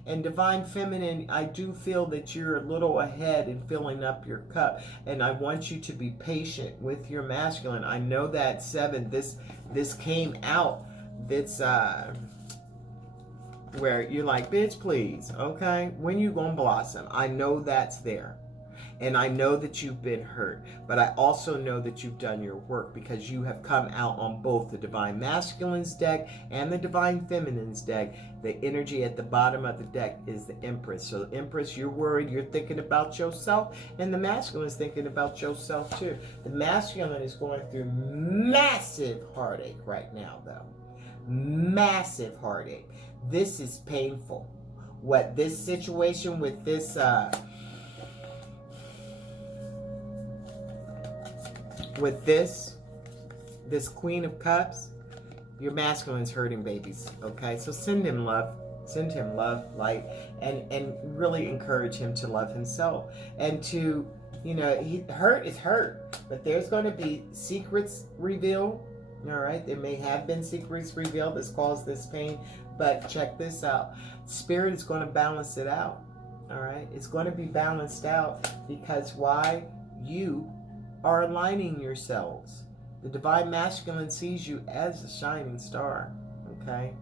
And Divine Feminine, I do feel that you're a little ahead in filling up your cup. And I want you to be patient with your masculine. I know that 7, this came out. This where you're like, bitch, please, okay? When you gonna blossom? I know that's there. And I know that you've been hurt, but I also know that you've done your work, because you have come out on both the Divine Masculine's deck and the Divine Feminine's deck. The energy at the bottom of the deck is the Empress. So the Empress, you're worried, you're thinking about yourself, and the Masculine is thinking about yourself too. The Masculine is going through massive heartache right now, though. Massive heartache. This is painful. What this situation with this this Queen of Cups, your masculine's hurting, babies. Okay, so send him love, light, and really encourage him to love himself, and to, you know, hurt is hurt, but there's going to be secrets revealed. All right, there may have been secrets revealed that's caused this pain, but check this out. Spirit is going to balance it out. All right, it's going to be balanced out, because why? You are aligning yourselves. The Divine Masculine sees you as a shining star. Okay,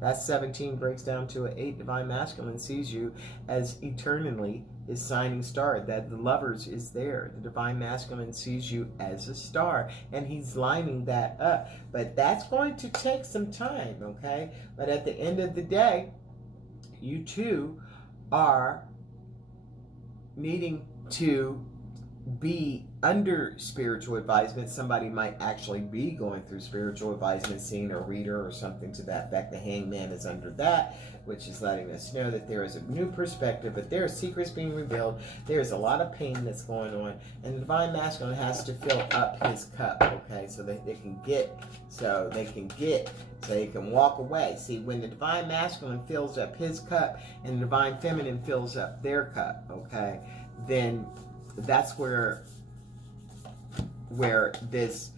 that 17 breaks down to an 8. Divine Masculine sees you as eternally his shining star. That the Lovers is there. The Divine Masculine sees you as a star, and he's lining that up. But that's going to take some time, okay? But at the end of the day, you two are needing to be under spiritual advisement. Somebody might actually be going through spiritual advisement, seeing a reader or something to that effect. The Hangman is under that, which is letting us know that there is a new perspective, but there are secrets being revealed. There's a lot of pain that's going on, and the Divine Masculine has to fill up his cup, okay, so that they can so he can walk away. See, when the Divine Masculine fills up his cup and the Divine Feminine fills up their cup, okay, then that's where this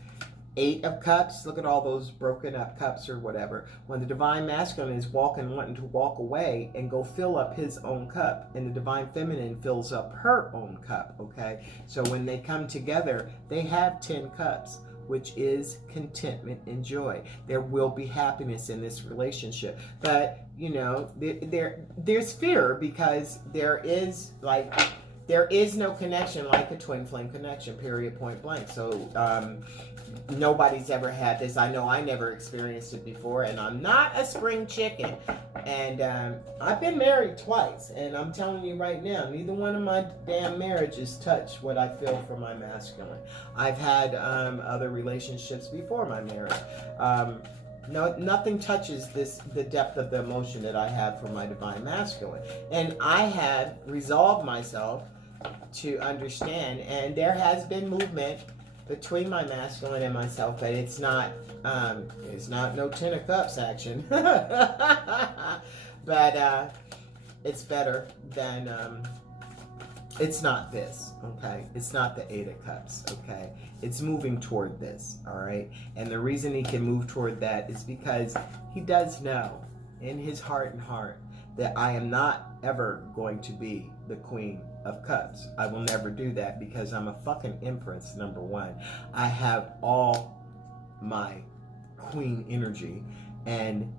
8 of Cups, look at all those broken up cups or whatever. When the Divine Masculine is wanting to walk away and go fill up his own cup, and the Divine Feminine fills up her own cup, okay? So when they come together, they have 10 cups, which is contentment and joy. There will be happiness in this relationship. But, you know, there's fear, because there is no connection like a twin flame connection, period, point blank. So nobody's ever had this. I know I never experienced it before, and I'm not a spring chicken. And I've been married twice, and I'm telling you right now, neither one of my damn marriages touched what I feel for my masculine. I've had other relationships before my marriage. No, nothing touches the depth of the emotion that I have for my Divine Masculine. And I have resolved myself to understand, and there has been movement between my masculine and myself, but it's not no 10 of Cups action. But it's better than it's not this, okay? It's not the 8 of Cups, okay? It's moving toward this, all right? And the reason he can move toward that is because he does know in his heart that I am not ever going to be the Queen of Cups. I will never do that, because I'm a fucking Empress, number one. I have all my queen energy, and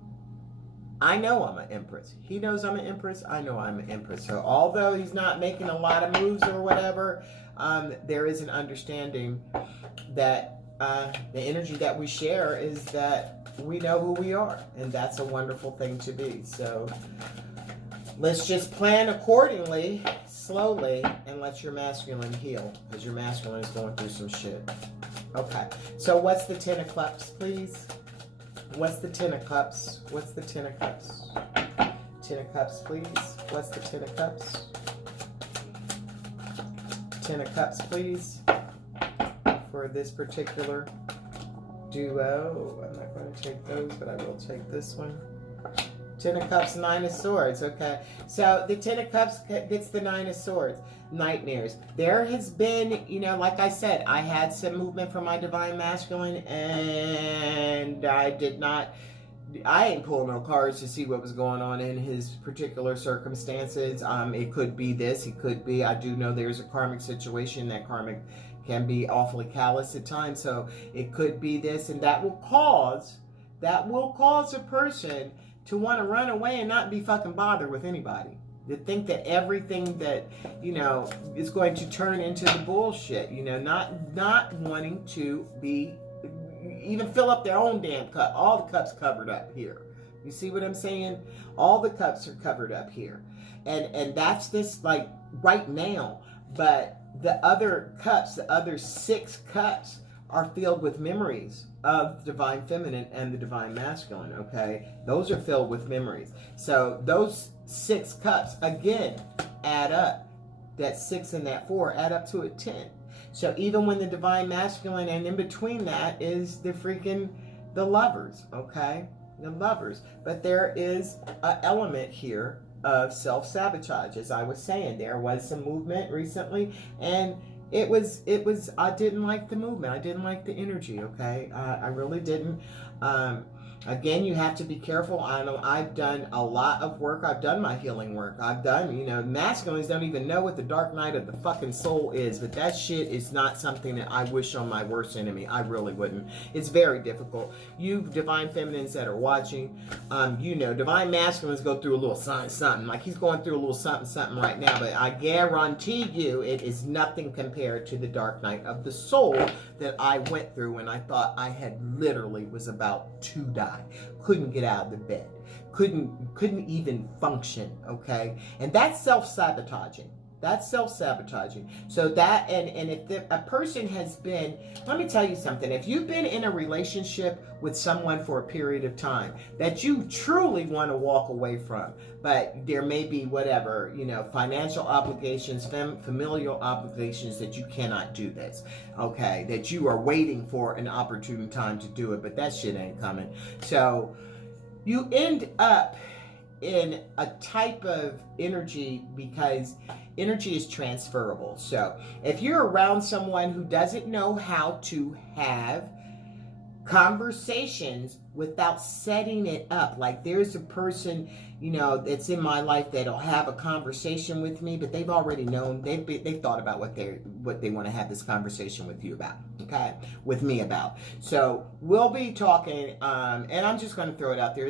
I know I'm an Empress. He knows I'm an Empress. I know I'm an Empress. So although he's not making a lot of moves or whatever, there is an understanding that the energy that we share is that we know who we are, and that's a wonderful thing to be. So let's just plan accordingly, slowly, and let your masculine heal, because your masculine is going through some shit. Okay, so what's the 10 of Cups, please? What's the 10 of Cups? What's the 10 of Cups? 10 of Cups, please. What's the 10 of Cups? 10 of Cups, please. For this particular duo. I'm not going to take those, but I will take this one. Ten of Cups, Nine of Swords. Okay, so the Ten of Cups gets the Nine of Swords. Nightmares. There has been, you know, like I said, I had some movement from my Divine Masculine, and I ain't pulling no cards to see what was going on in his particular circumstances. It could be this, it could be, I do know there's a karmic situation. That karmic can be awfully callous at times, so it could be this, and that will cause a person to want to run away and not be fucking bothered with anybody. To think that everything that, you know, is going to turn into the bullshit, you know, not wanting to be, even fill up their own damn cup. All the cups covered up here. You see what I'm saying? All the cups are covered up here. And that's this, like, right now. But the other cups, the other 6 cups, are filled with memories of Divine Feminine and the Divine Masculine, okay? Those are filled with memories. So those 6 cups, again, add up. That 6 and that 4 add up to a 10. So even when the Divine Masculine, and in between that is the Lovers, okay? The Lovers. But there is an element here of self-sabotage. As I was saying, there was some movement recently, and it was, I didn't like the movement. I didn't like the energy, okay? I really didn't. Again, you have to be careful. I know I've done a lot of work. I've done my healing work. I've done, you know, masculines don't even know what the dark night of the fucking soul is, but that shit is not something that I wish on my worst enemy. I really wouldn't. It's very difficult. You Divine Feminines that are watching, you know, Divine Masculines go through a little something. Like he's going through a little something right now, but I guarantee you it is nothing compared to the dark night of the soul that I went through when I thought I had literally was about to die. Couldn't get out of the bed, couldn't even function, okay? And that's self-sabotaging. That's self-sabotaging. So that, and if a person has been, let me tell you something, if you've been in a relationship with someone for a period of time that you truly want to walk away from, but there may be whatever, you know, financial obligations, familial obligations that you cannot do this, okay? That you are waiting for an opportune time to do it, but that shit ain't coming. So you end up in a type of energy because energy is transferable. So if you're around someone who doesn't know how to have conversations without setting it up, like there's a person, you know, that's in my life that'll have a conversation with me, but they've already known, they've thought about what they want to have this conversation with you about, okay, with me about. So we'll be talking, and I'm just going to throw it out there.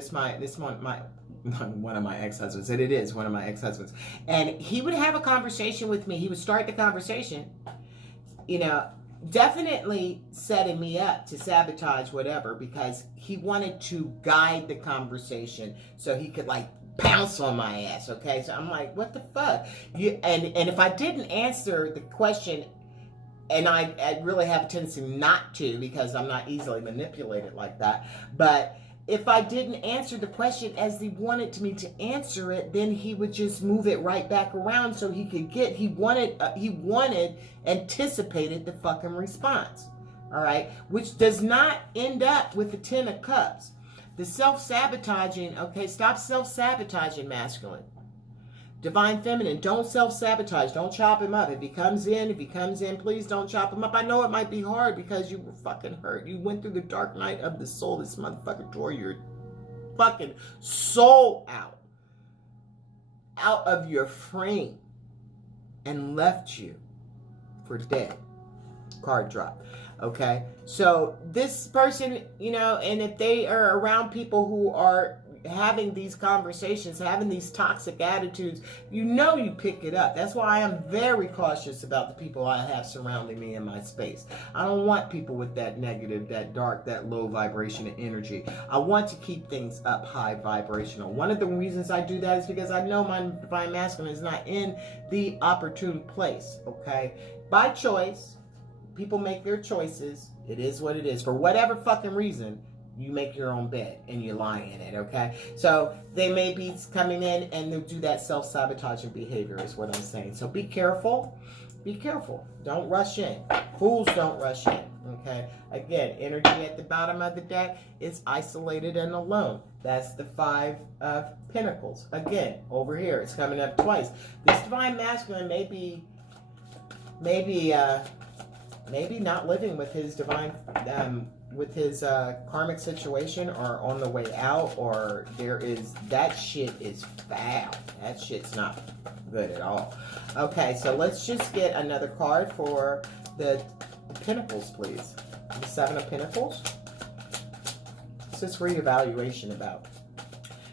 One of my ex-husbands, and it is one of my ex-husbands, and he would have a conversation with me. He would start the conversation, you know, definitely setting me up to sabotage whatever, because he wanted to guide the conversation so he could like pounce on my ass, okay? So I'm like, what the fuck? And if I didn't answer the question, and I really have a tendency not to, because I'm not easily manipulated like that, but if I didn't answer the question as he wanted me to answer it, then he would just move it right back around so he could get, anticipated the fucking response. All right. Which does not end up with the 10 of Cups. The self-sabotaging, okay, stop self-sabotaging, masculine. Divine Feminine, don't self-sabotage. Don't chop him up. If he comes in, please don't chop him up. I know it might be hard because you were fucking hurt. You went through the dark night of the soul. This motherfucker tore your fucking soul out of your frame and left you for dead. Card drop. Okay? So this person, you know, and if they are around people who are having these conversations, having these toxic attitudes, you know, you pick it up. That's why I am very cautious about the people I have surrounding me in my space. I don't want people with that negative, that dark, that low vibration of energy. I want to keep things up high vibrational. One of the reasons I do that is because I know my Divine Masculine is not in the opportune place, okay? By choice, people make their choices. It is what it is. For whatever fucking reason, you make your own bed and you lie in it, okay? So they may be coming in and they'll do that self-sabotaging behavior is what I'm saying. So be careful. be careful. Don't rush in. Fools don't rush in. Okay. Again, energy at the bottom of the deck is isolated and alone. That's the 5 of Pentacles. Again, over here, it's coming up twice. This divine masculine may be not living with his divine, with his karmic situation, or on the way out, or that shit is foul. That shit's not good at all. Okay, so let's just get another card for the Pentacles, please. The 7 of Pentacles. What's this reevaluation about?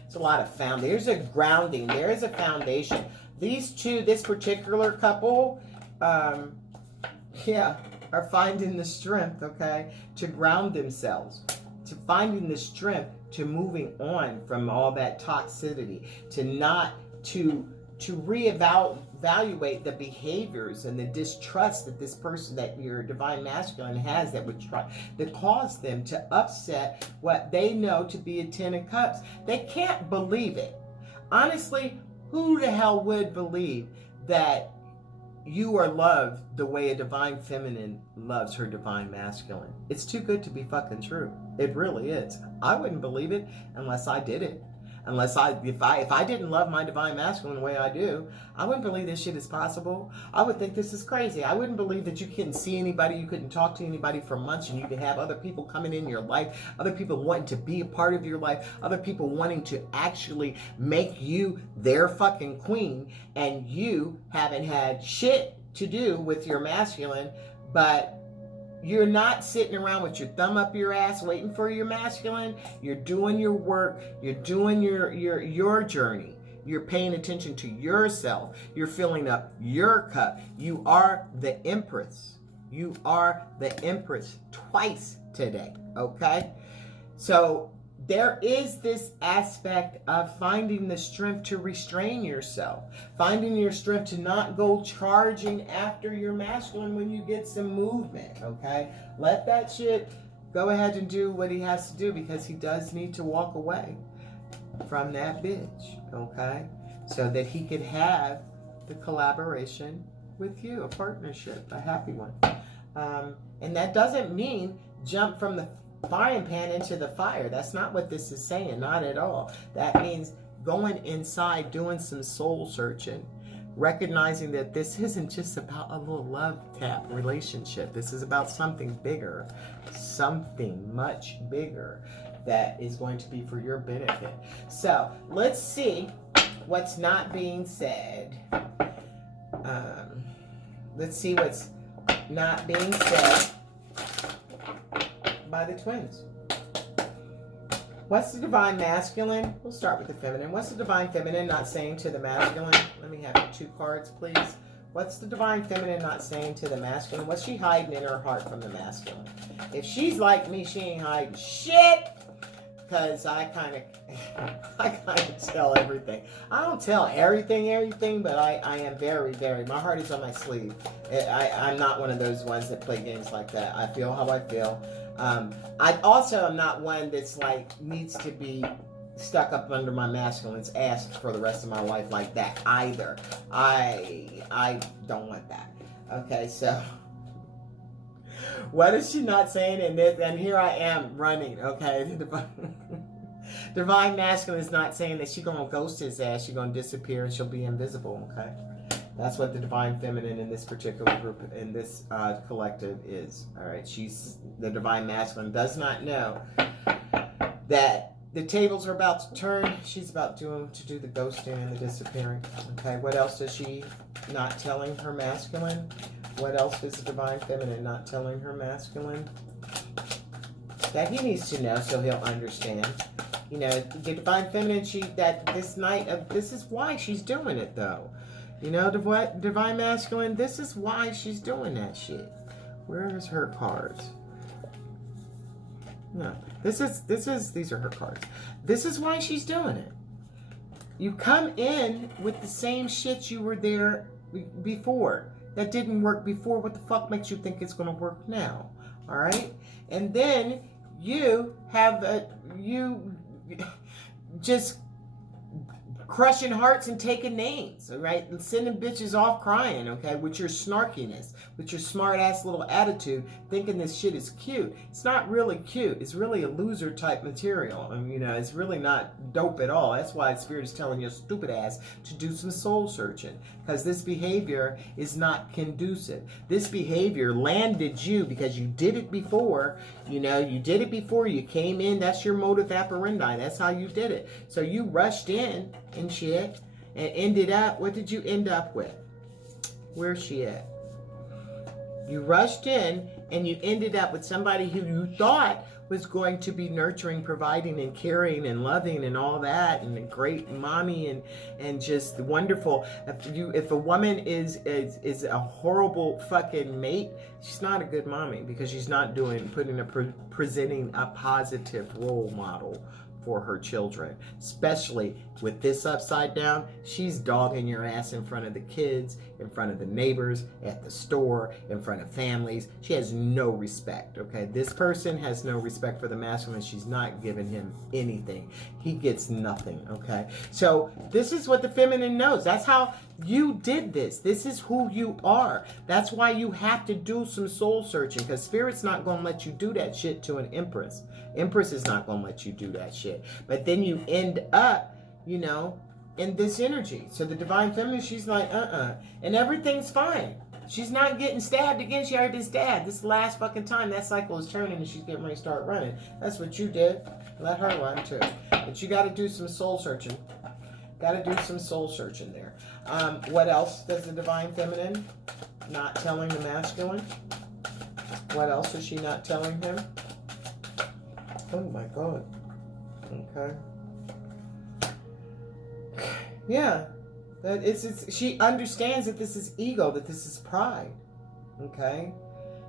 It's a lot of there's a grounding. There is a foundation. These two, this particular couple, are finding the strength, okay, to ground themselves, to finding the strength to moving on from all that toxicity, to reevaluate the behaviors and the distrust that this person, that your divine masculine has, that caused them to upset what they know to be a 10 of Cups. They can't believe it. Honestly, who the hell would believe that you are loved the way a divine feminine loves her divine masculine? It's too good to be fucking true. It really is. I wouldn't believe it unless I did it. If I didn't love my divine masculine the way I do, I wouldn't believe this shit is possible. I would think this is crazy. I wouldn't believe that you couldn't see anybody, you couldn't talk to anybody for months, and you could have other people coming in your life, other people wanting to be a part of your life, other people wanting to actually make you their fucking queen, and you haven't had shit to do with your masculine, but you're not sitting around with your thumb up your ass waiting for your masculine. You're doing your work. You're doing your journey. You're paying attention to yourself. You're filling up your cup. You are the Empress. You are the Empress twice today, okay? So there is this aspect of finding the strength to restrain yourself, finding your strength to not go charging after your masculine when you get some movement, okay? Let that shit go ahead and do what he has to do, because he does need to walk away from that bitch, okay? So that he could have the collaboration with you, a partnership, a happy one. And that doesn't mean jump from the frying pan into the fire. That's not what this is saying, not at all. That means going inside, doing some soul searching, recognizing that this isn't just about a little love tap relationship. This is about something bigger, something much bigger that is going to be for your benefit. So let's see what's not being said. Let's see what's not being said by the twins. What's the divine masculine? We'll start with the feminine. What's the divine feminine not saying to the masculine? Let me have 2 cards, please. What's the divine feminine not saying to the masculine? What's she hiding in her heart from the masculine? If she's like me, she ain't hiding shit, because I kind of tell everything. I don't tell everything, but I am very, very, my heart is on my sleeve. I'm not one of those ones that play games like that. I feel how I feel. I also am not one that's like needs to be stuck up under my masculine's ass for the rest of my life like that either. I don't want that. Okay, so what is she not saying in this? And here I am running. Okay, divine masculine is not saying that she's gonna ghost his ass. She's gonna disappear and she'll be invisible. Okay. That's what the divine feminine in this particular group, in this collective is. All right, the divine masculine does not know that the tables are about to turn. She's about to do the ghosting and the disappearing. Okay, what else is she not telling her masculine? What else is the divine feminine not telling her masculine that he needs to know so he'll understand? You know, the divine feminine, this is why she's doing it though. You know, divine masculine, this is why she's doing that shit. Where is her cards? No, these are her cards. This is why she's doing it. You come in with the same shit you were there before. That didn't work before. What the fuck makes you think it's going to work now? All right? And then you have you just crushing hearts and taking names, all right? And sending bitches off crying, okay? With your snarkiness, with your smart ass little attitude, thinking this shit is cute. It's not really cute. It's really a loser type material. I mean, it's really not dope at all. That's why Spirit is telling your stupid ass to do some soul searching, because this behavior is not conducive. This behavior landed you because you did it before. You did it before. You came in. That's your modus operandi. That's how you did it. So you rushed in and shit and ended up, what did you end up with? Where's she at? You rushed in and you ended up with somebody who you thought was going to be nurturing, providing, and caring, and loving, and all that, and a great mommy, and just wonderful. If a woman is a horrible fucking mate, she's not a good mommy, because she's not presenting a positive role model for her children. Especially with this upside down, she's dogging your ass in front of the kids, in front of the neighbors, at the store, in front of families. She has no respect, okay? This person has no respect for the masculine. She's not giving him anything. He gets nothing, okay? So this is what the feminine knows. That's how you did this. This is who you are. That's why you have to do some soul searching, because Spirit's not going to let you do that shit to an empress. Empress is not going to let you do that shit. But then you end up, in this energy. So the divine feminine, she's like, and everything's fine. She's not getting stabbed again. She already been stabbed. This is the last fucking time that cycle is turning and she's getting ready to start running. That's what you did. Let her run too. But you got to do some soul searching. Got to do some soul searching there. What else does the divine feminine not telling the masculine? What else is she not telling him? Oh my God. Okay. Yeah. She understands that this is ego, that this is pride. Okay?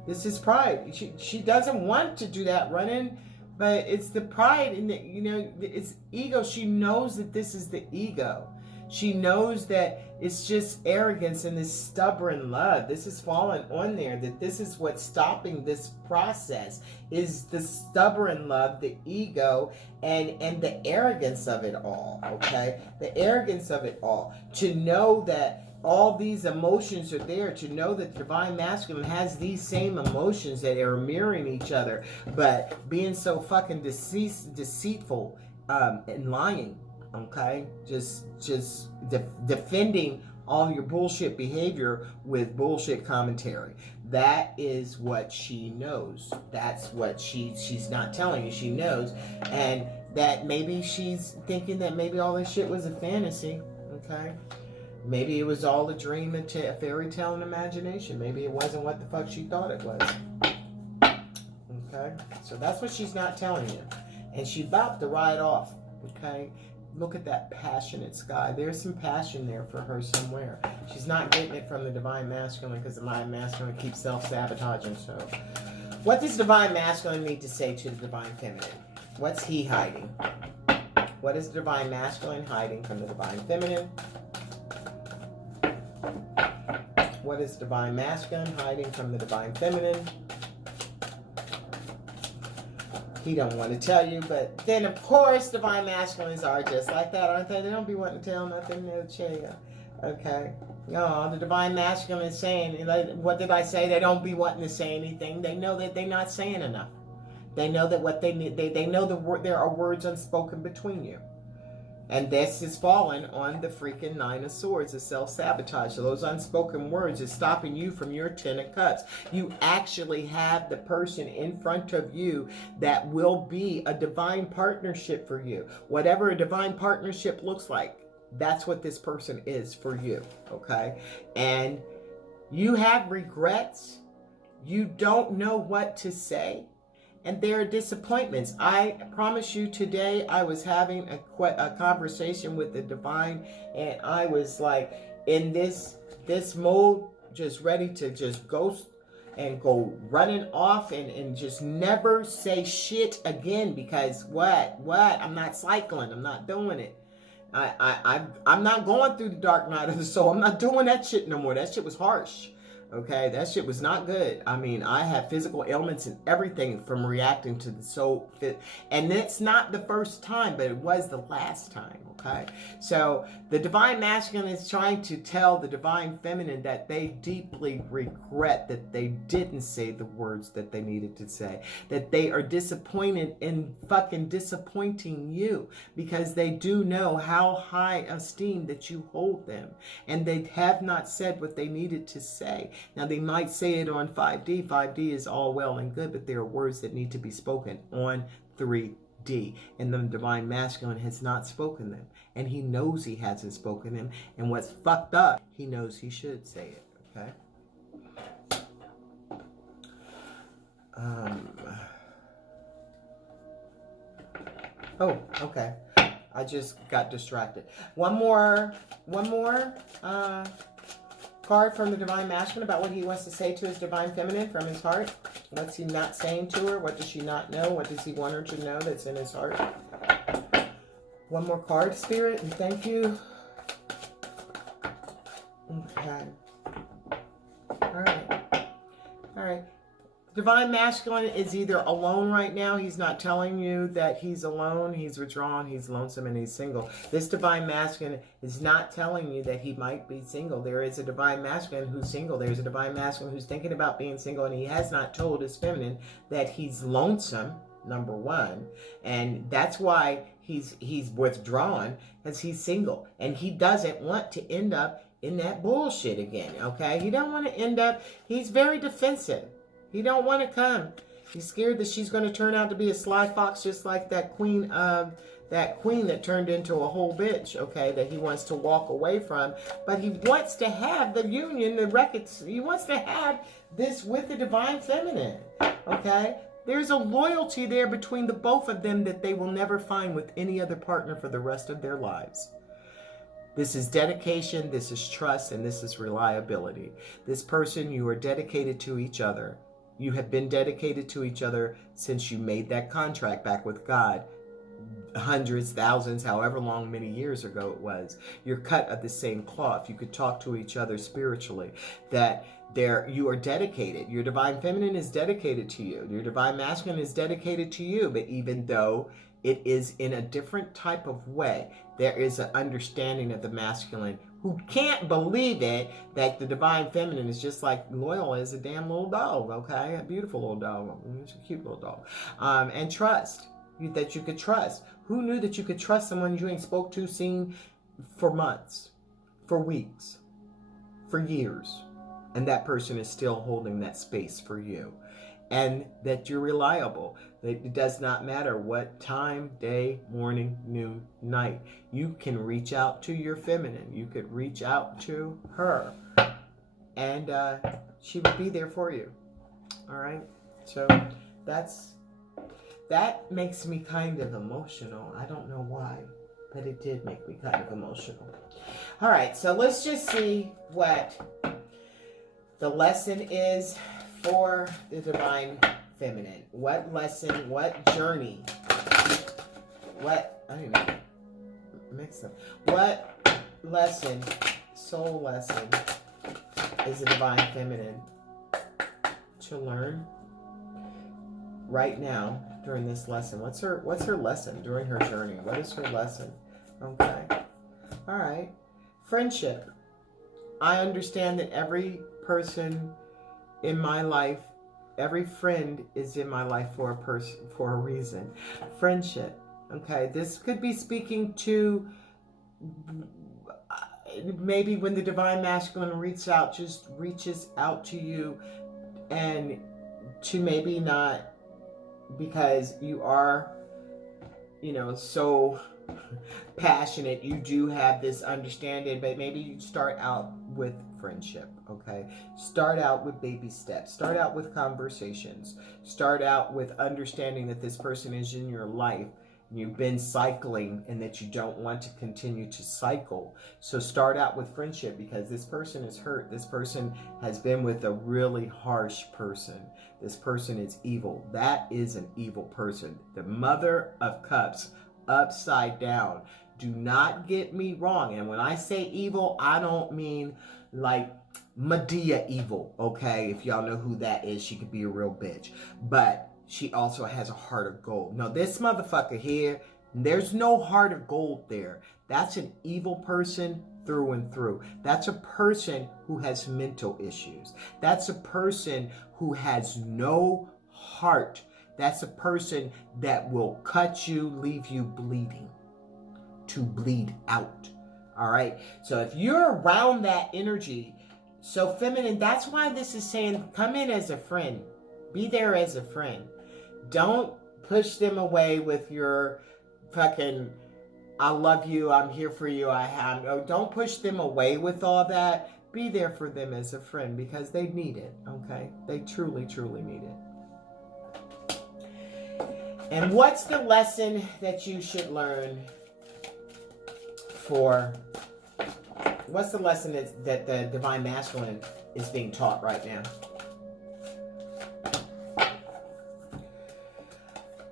This is pride. She doesn't want to do that running, but it's the pride in it's ego. She knows that this is the ego. She knows that it's just arrogance and this stubborn love. This is falling on there, that this is what's stopping this process, is the stubborn love, the ego, and the arrogance of it all, okay? The arrogance of it all. To know that all these emotions are there, to know that the divine masculine has these same emotions that are mirroring each other, but being so fucking deceitful and lying. Okay, just defending all your bullshit behavior with bullshit commentary. That is what she knows. That's what she's not telling you. She knows, and that maybe she's thinking that maybe all this shit was a fantasy. Okay, maybe it was all a dream, a fairy tale, and imagination. Maybe it wasn't what the fuck she thought it was. Okay, so that's what she's not telling you, and she's about to ride off. Okay. Look at that passionate sky. There's some passion there for her somewhere. She's not getting it from the divine masculine, because the divine masculine keeps self-sabotaging. So what does divine masculine need to say to the divine feminine? What's he hiding? What is the divine masculine hiding from the divine feminine? What is divine masculine hiding from the divine feminine? He don't want to tell you, but then of course divine masculines are just like that, aren't they? They don't be wanting to tell nothing, no chill. Okay. No, the divine masculine is saying, what did I say? They don't be wanting to say anything. They know that they're not saying enough. They know that what they need, they know there are words unspoken between you. And this is falling on the freaking Nine of Swords, the self-sabotage. So those unspoken words is stopping you from your Ten of Cups. You actually have the person in front of you that will be a divine partnership for you. Whatever a divine partnership looks like, that's what this person is for you, okay? And you have regrets. You don't know what to say. And there are disappointments. I promise you today, I was having a conversation with the divine, and I was like in this mode, just ready to just ghost and go running off and just never say shit again, because what? I'm not cycling. I'm not doing it. I'm not going through the dark night of the soul. I'm not doing that shit no more. That shit was harsh. Okay, that shit was not good. I mean, I had physical ailments and everything from reacting to the soul fit. And it's not the first time, but it was the last time, Okay, so the divine masculine is trying to tell the divine feminine that they deeply regret that they didn't say the words that they needed to say, that they are disappointed in fucking disappointing you, because they do know how high esteem that you hold them, and they have not said what they needed to say. Now they might say it on 5D. 5D is all well and good, but there are words that need to be spoken on 3D, and the divine masculine has not spoken them, and he knows he hasn't spoken them, and what's fucked up, he knows he should say it. Okay. Oh, okay. I just got distracted. One more card from the divine masculine about what he wants to say to his divine feminine from his heart. What's he not saying to her? What does she not know? What does he want her to know that's in his heart? One more card, Spirit, and thank you. Okay. All right. Divine masculine is either alone right now. He's not telling you that he's alone. He's withdrawn. He's lonesome, and he's single. This divine masculine is not telling you that he might be single. There is a divine masculine who's single. There's a divine masculine who's thinking about being single, and he has not told his feminine that he's lonesome, number one. And that's why he's withdrawn, because he's single. And he doesn't want to end up in that bullshit again, okay? He don't want to end up, he's very defensive. He don't want to come. He's scared that she's going to turn out to be a sly fox, just like that queen that turned into a whole bitch, okay, that he wants to walk away from. But he wants to have the union, the records. He wants to have this with the divine feminine, okay? There's a loyalty there between the both of them that they will never find with any other partner for the rest of their lives. This is dedication, this is trust, and this is reliability. This person, you are dedicated to each other. You have been dedicated to each other since you made that contract back with God. Hundreds, thousands, however long, many years ago it was. You're cut of the same cloth. You could talk to each other spiritually. That you are dedicated. Your divine feminine is dedicated to you. Your divine masculine is dedicated to you. But even though it is in a different type of way, there is an understanding of the masculine who can't believe it, that the divine feminine is just like loyal as a damn little dog, okay? A beautiful little dog. It's a cute little dog. And trust, that you could trust. Who knew that you could trust someone you ain't spoke to, seen for months, for weeks, for years, and that person is still holding that space for you? And that you're reliable. That it does not matter what time, day, morning, noon, night. You can reach out to your feminine. You could reach out to her. And she would be there for you. All right? So that makes me kind of emotional. I don't know why, but it did make me kind of emotional. All right, so let's just see what the lesson is for the divine feminine. What lesson, what journey, what, I don't know, mix them. What lesson, soul lesson, is the divine feminine to learn right now during this lesson? What's her lesson during her journey? What is her lesson? Okay. All right. Friendship. I understand that every person in my life, every friend is in my life for a reason. Friendship. Okay, this could be speaking to maybe when the divine masculine reaches out to you, and to maybe not, because you are, so passionate, you do have this understanding, but maybe you start out with friendship, okay? Start out with baby steps. Start out with conversations. Start out with understanding that this person is in your life. You've been cycling and that you don't want to continue to cycle. So start out with friendship, because this person is hurt. This person has been with a really harsh person. This person is evil. That is an evil person. The Mother of Cups upside down. Do not get me wrong. And when I say evil, I don't mean like Medea evil, okay? If y'all know who that is, she could be a real bitch. But she also has a heart of gold. No, this motherfucker here There's no heart of gold there. That's an evil person through and through. That's a person who has mental issues. That's a person who has no heart. That's a person that will cut you, leave you bleeding, to bleed out. All right. So if you're around that energy, so feminine, that's why this is saying come in as a friend. Be there as a friend. Don't push them away with your fucking, I love you, I'm here for you, I have. No, don't push them away with all that. Be there for them as a friend because they need it, okay? They truly, truly need it. And what's the lesson that you should learn what's the lesson that the Divine Masculine is being taught right now?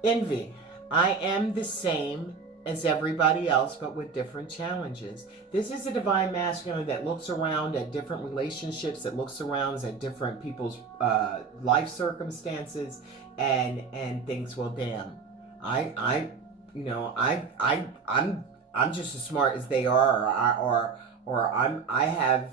Envy. I am the same as everybody else, but with different challenges. This is a Divine Masculine that looks around at different relationships, that looks around at different people's life circumstances, and thinks, well, damn, I'm just as smart as they are, or I have,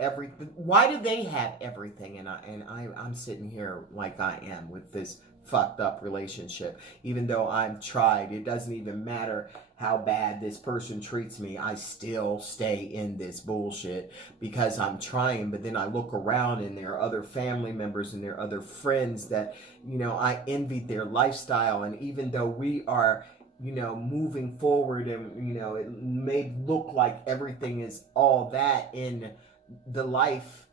everything. Why do they have everything, and I'm sitting here like I am with this fucked up relationship? Even though I'm tried, it doesn't even matter how bad this person treats me, I still stay in this bullshit because I'm trying. But then I look around and there are other family members and there are other friends that, I envied their lifestyle. And even though we are, moving forward and, it may look like everything is all that in the life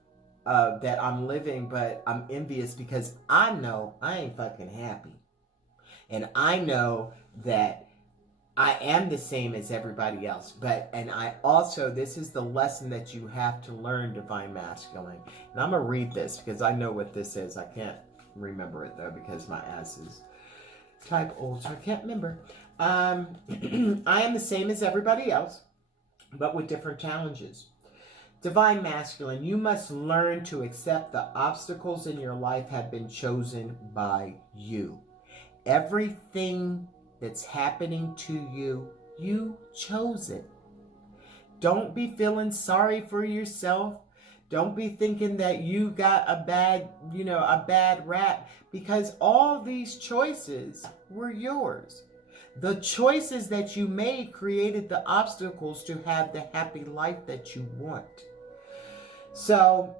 that I'm living, but I'm envious because I know I ain't fucking happy. And I know that I am the same as everybody else. And I also, this is the lesson that you have to learn, Divine Masculine. And I'm going to read this because I know what this is. I can't remember it though because my ass is type old, so I can't remember. I am the same as everybody else, but with different challenges. Divine Masculine, you must learn to accept the obstacles in your life have been chosen by you. Everything that's happening to you, you chose it. Don't be feeling sorry for yourself. Don't be thinking that you got a bad rap, because all these choices were yours. The choices that you made created the obstacles to have the happy life that you want. So,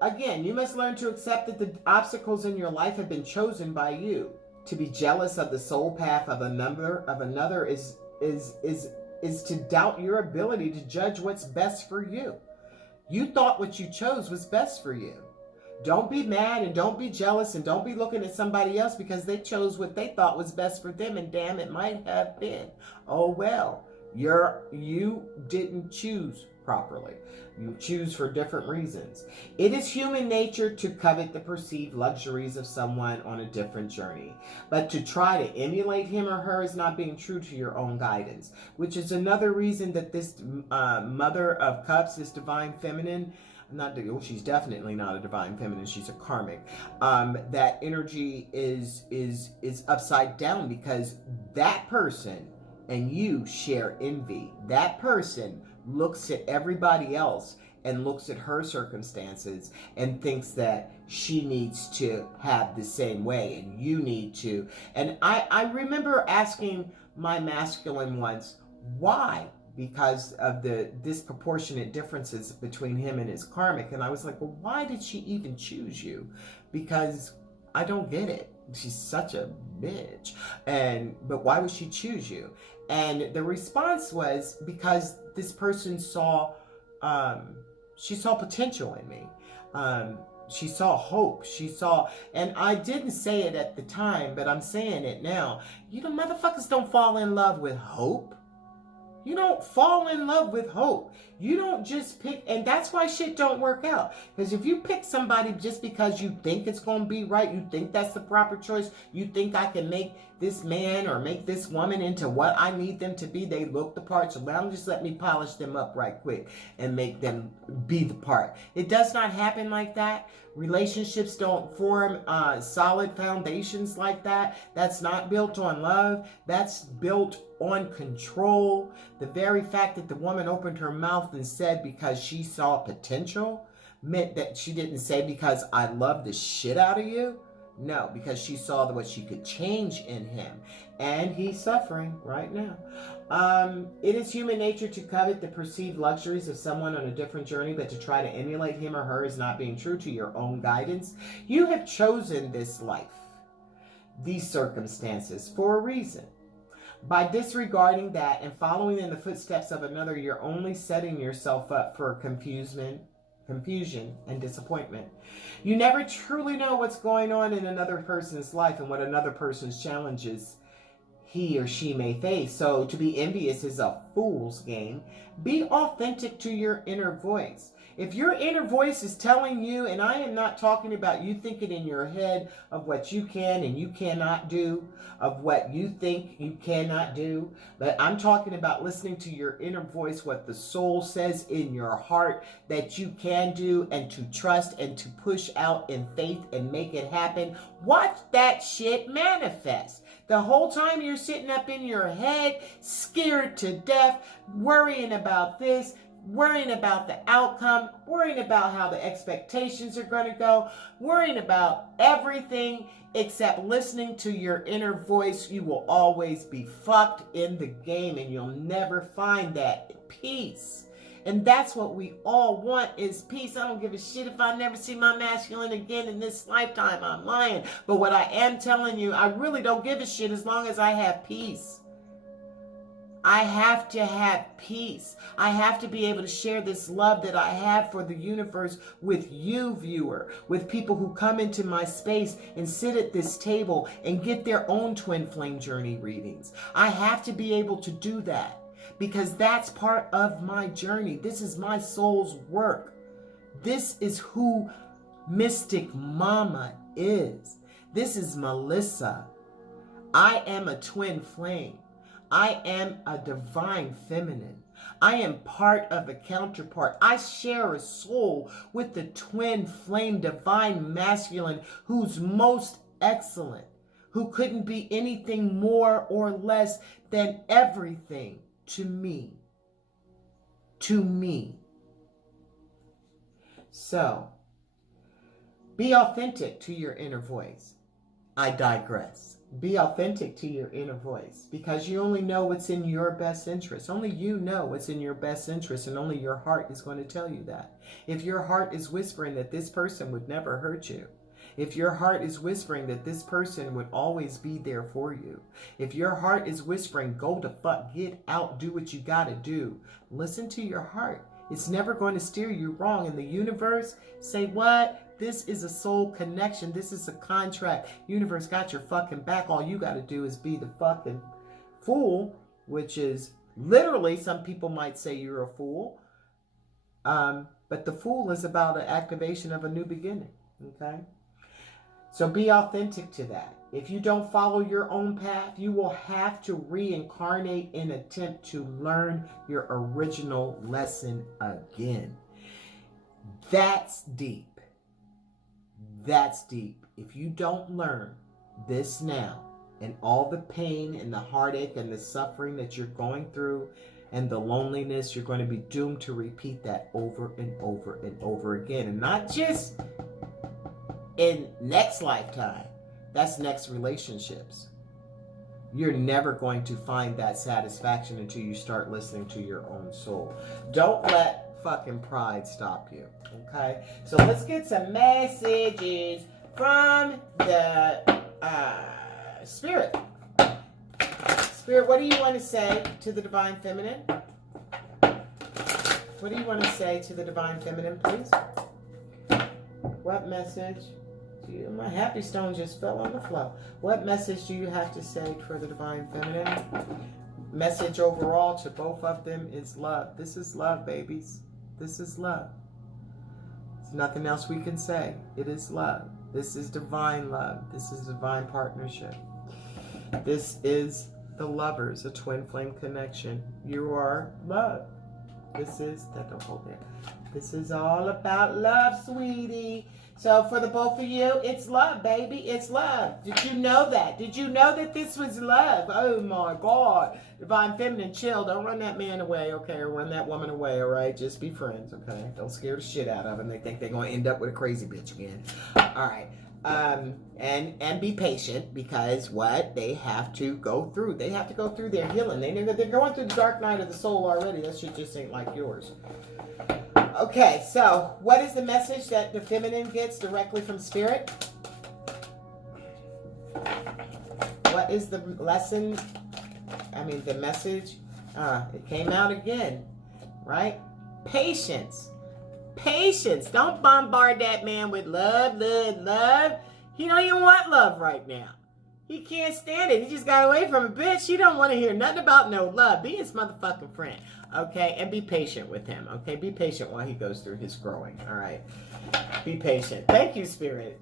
again, you must learn to accept that the obstacles in your life have been chosen by you. To be jealous of the soul path of another is to doubt your ability to judge what's best for you. You thought what you chose was best for you. Don't be mad and don't be jealous and don't be looking at somebody else because they chose what they thought was best for them, and damn, it might have been. Oh well, you didn't choose properly. You choose for different reasons. It is human nature to covet the perceived luxuries of someone on a different journey, but to try to emulate him or her is not being true to your own guidance, which is another reason that this Mother of Cups, this Divine Feminine, she's definitely not a Divine Feminine, she's a karmic. That energy is upside down because that person and you share envy. That person looks at everybody else and looks at her circumstances and thinks that she needs to have the same way and you need to. And I remember asking my masculine once, why? Because of the disproportionate differences between him and his karmic. And I was like, well, why did she even choose you? Because I don't get it. She's such a bitch. But why would she choose you? And the response was because this person saw, she saw potential in me. She saw hope. And I didn't say it at the time, but I'm saying it now. Motherfuckers don't fall in love with hope. You don't fall in love with hope. You don't just pick, and that's why shit don't work out. Because if you pick somebody just because you think it's going to be right, you think that's the proper choice, you think I can make this man or make this woman into what I need them to be, they look the part, so now just let me polish them up right quick and make them be the part. It does not happen like that. Relationships don't form solid foundations like that. That's not built on love. That's built on control. The very fact that the woman opened her mouth and said because she saw potential meant that she didn't say because I love the shit out of you. No, because she saw what she could change in him. And he's suffering right now. It is human nature to covet the perceived luxuries of someone on a different journey, but to try to emulate him or her is not being true to your own guidance. You have chosen this life, these circumstances, for a reason. By disregarding that and following in the footsteps of another, you're only setting yourself up for confusion and disappointment. You never truly know what's going on in another person's life and what another person's challenges he or she may face. So to be envious is a fool's game. Be authentic to your inner voice. If your inner voice is telling you, and I am not talking about you thinking in your head of what you can and you cannot do, of what you think you cannot do, but I'm talking about listening to your inner voice, what the soul says in your heart that you can do, and to trust and to push out in faith and make it happen. Watch that shit manifest. The whole time you're sitting up in your head, scared to death, worrying about this, worrying about the outcome, worrying about how the expectations are going to go, worrying about everything except listening to your inner voice, you will always be fucked in the game and you'll never find that peace. And that's what we all want, is peace. I don't give a shit if I never see my masculine again in this lifetime. I'm lying. But what I am telling you, I really don't give a shit as long as I have peace. I have to have peace. I have to be able to share this love that I have for the universe with you, viewer, with people who come into my space and sit at this table and get their own twin flame journey readings. I have to be able to do that because that's part of my journey. This is my soul's work. This is who Mystic Mama is. This is Melissa. I am a twin flame. I am a divine feminine. I am part of a counterpart. I share a soul with the twin flame divine masculine who's most excellent, who couldn't be anything more or less than everything to me. To me. So, be authentic to your inner voice. I digress. Be authentic to your inner voice because you only know what's in your best interest. Only you know what's in your best interest, and only your heart is going to tell you that. If your heart is whispering that this person would never hurt you, if your heart is whispering that this person would always be there for you, if your heart is whispering, go to fuck, get out, do what you gotta do, listen to your heart. It's never going to steer you wrong. In the universe, say what? This is a soul connection. This is a contract. Universe got your fucking back. All you got to do is be the fucking fool, which is literally, some people might say you're a fool. But the fool is about an activation of a new beginning. Okay? So be authentic to that. If you don't follow your own path, you will have to reincarnate in an attempt to learn your original lesson again. That's deep. That's deep. If you don't learn this now, and all the pain and the heartache and the suffering that you're going through and the loneliness, you're going to be doomed to repeat that over and over and over again. And not just in next lifetime. That's next relationships. You're never going to find that satisfaction until you start listening to your own soul. Don't let fucking pride stop you. Okay? So let's get some messages from the Spirit. Spirit, what do you want to say to the Divine Feminine? What do you want to say to the Divine Feminine, please? What message? My happy stone just fell on the floor. What message do you have to say for the Divine Feminine? Message overall to both of them is love. This is love, babies. This is love. There's nothing else we can say. It is love. This is divine love. This is divine partnership. This is the lovers, a twin flame connection. You are love. This is, that don't hold there. This is all about love, sweetie. So for the both of you, it's love, baby. It's love. Did you know that? Did you know that this was love? Oh my God. Divine Feminine, chill. Don't run that man away, okay? Or run that woman away, all right? Just be friends, okay? Don't scare the shit out of them. They think they're going to end up with a crazy bitch again. All right. And be patient, because what they have to go through. They have to go through their healing. They're going through the dark night of the soul already. That shit just ain't like yours. Okay, so what is the message that the feminine gets directly from spirit? What is the lesson? I mean, the message? It came out again, right? Patience. Patience. Don't bombard that man with love, love, love. He don't even want love right now. He can't stand it. He just got away from a bitch. He don't want to hear nothing about no love. Be his motherfucking friend, okay? And be patient with him, okay? Be patient while he goes through his growing, all right? Be patient. Thank you, Spirit.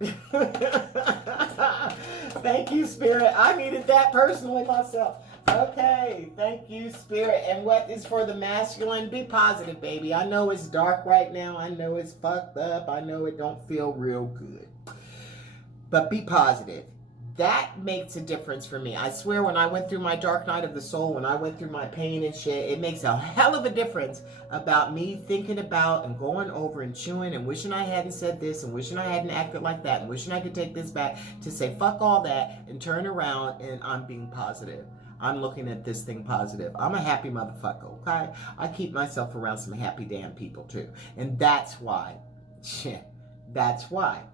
Thank you, Spirit. I needed that personally myself. Okay, thank you, Spirit. And what is for the masculine? Be positive, baby. I know it's dark right now. I know it's fucked up. I know it don't feel real good. But be positive. That makes a difference for me. I swear, when I went through my dark night of the soul, when I went through my pain and shit, it makes a hell of a difference about me thinking about and going over and chewing and wishing I hadn't said this and wishing I hadn't acted like that and wishing I could take this back, to say fuck all that and turn around and I'm being positive. I'm looking at this thing positive. I'm a happy motherfucker, okay? I keep myself around some happy damn people too. And that's why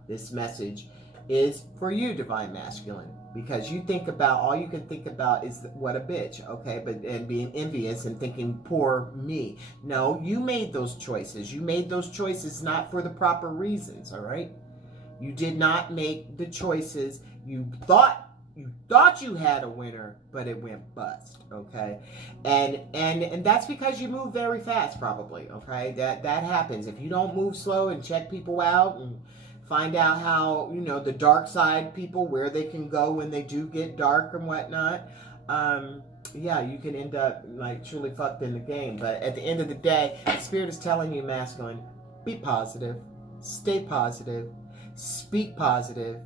this message is for you, Divine Masculine, because you think about, all you can think about is what a bitch, okay? And being envious and thinking, poor me. No, you made those choices. You made those choices not for the proper reasons, all right? You did not make the choices. You thought you had a winner, but it went bust, okay? And that's because you move very fast, probably, okay? That happens. If you don't move slow and check people out and find out how, the dark side people, where they can go when they do get dark and whatnot, yeah, you can end up like truly fucked in the game. But at the end of the day, Spirit is telling you, masculine, be positive, stay positive, speak positive.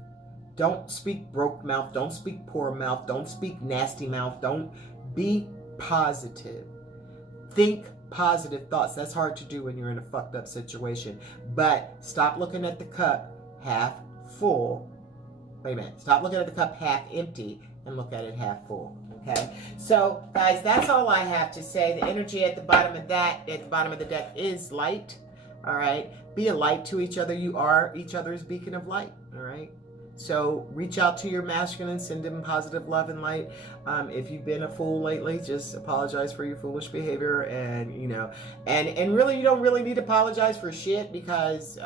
Don't speak broke mouth. Don't speak poor mouth. Don't speak nasty mouth. Don't be positive. Think positive thoughts. That's hard to do when you're in a fucked up situation. But stop looking at the cup half full. Wait a minute. Stop looking at the cup half empty and look at it half full. Okay? So, guys, that's all I have to say. The energy at the bottom of the deck is light. All right? Be a light to each other. You are each other's beacon of light. All right? So reach out to your masculine, send them positive love and light. If you've been a fool lately, just apologize for your foolish behavior, and and really, you don't really need to apologize for shit, because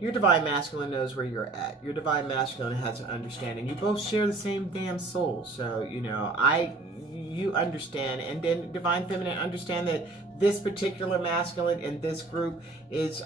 your Divine Masculine knows where you're at. Your Divine Masculine has an understanding. You both share the same damn soul, so you understand, and then Divine Feminine understand that this particular masculine in this group is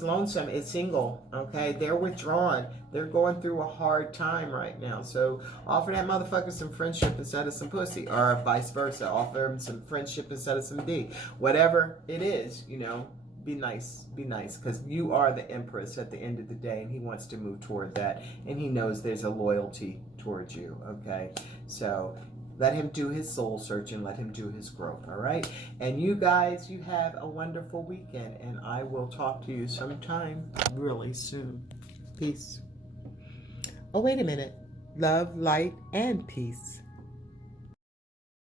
lonesome, is single, okay? They're withdrawn. They're going through a hard time right now. So offer that motherfucker some friendship instead of some pussy, or vice versa. Offer him some friendship instead of some D. Whatever it is, be nice, because you are the Empress at the end of the day, and he wants to move toward that, and he knows there's a loyalty towards you, okay? So let him do his soul search and let him do his growth, all right? And you guys, you have a wonderful weekend, and I will talk to you sometime really soon. Peace. Oh, wait a minute. Love, light, and peace.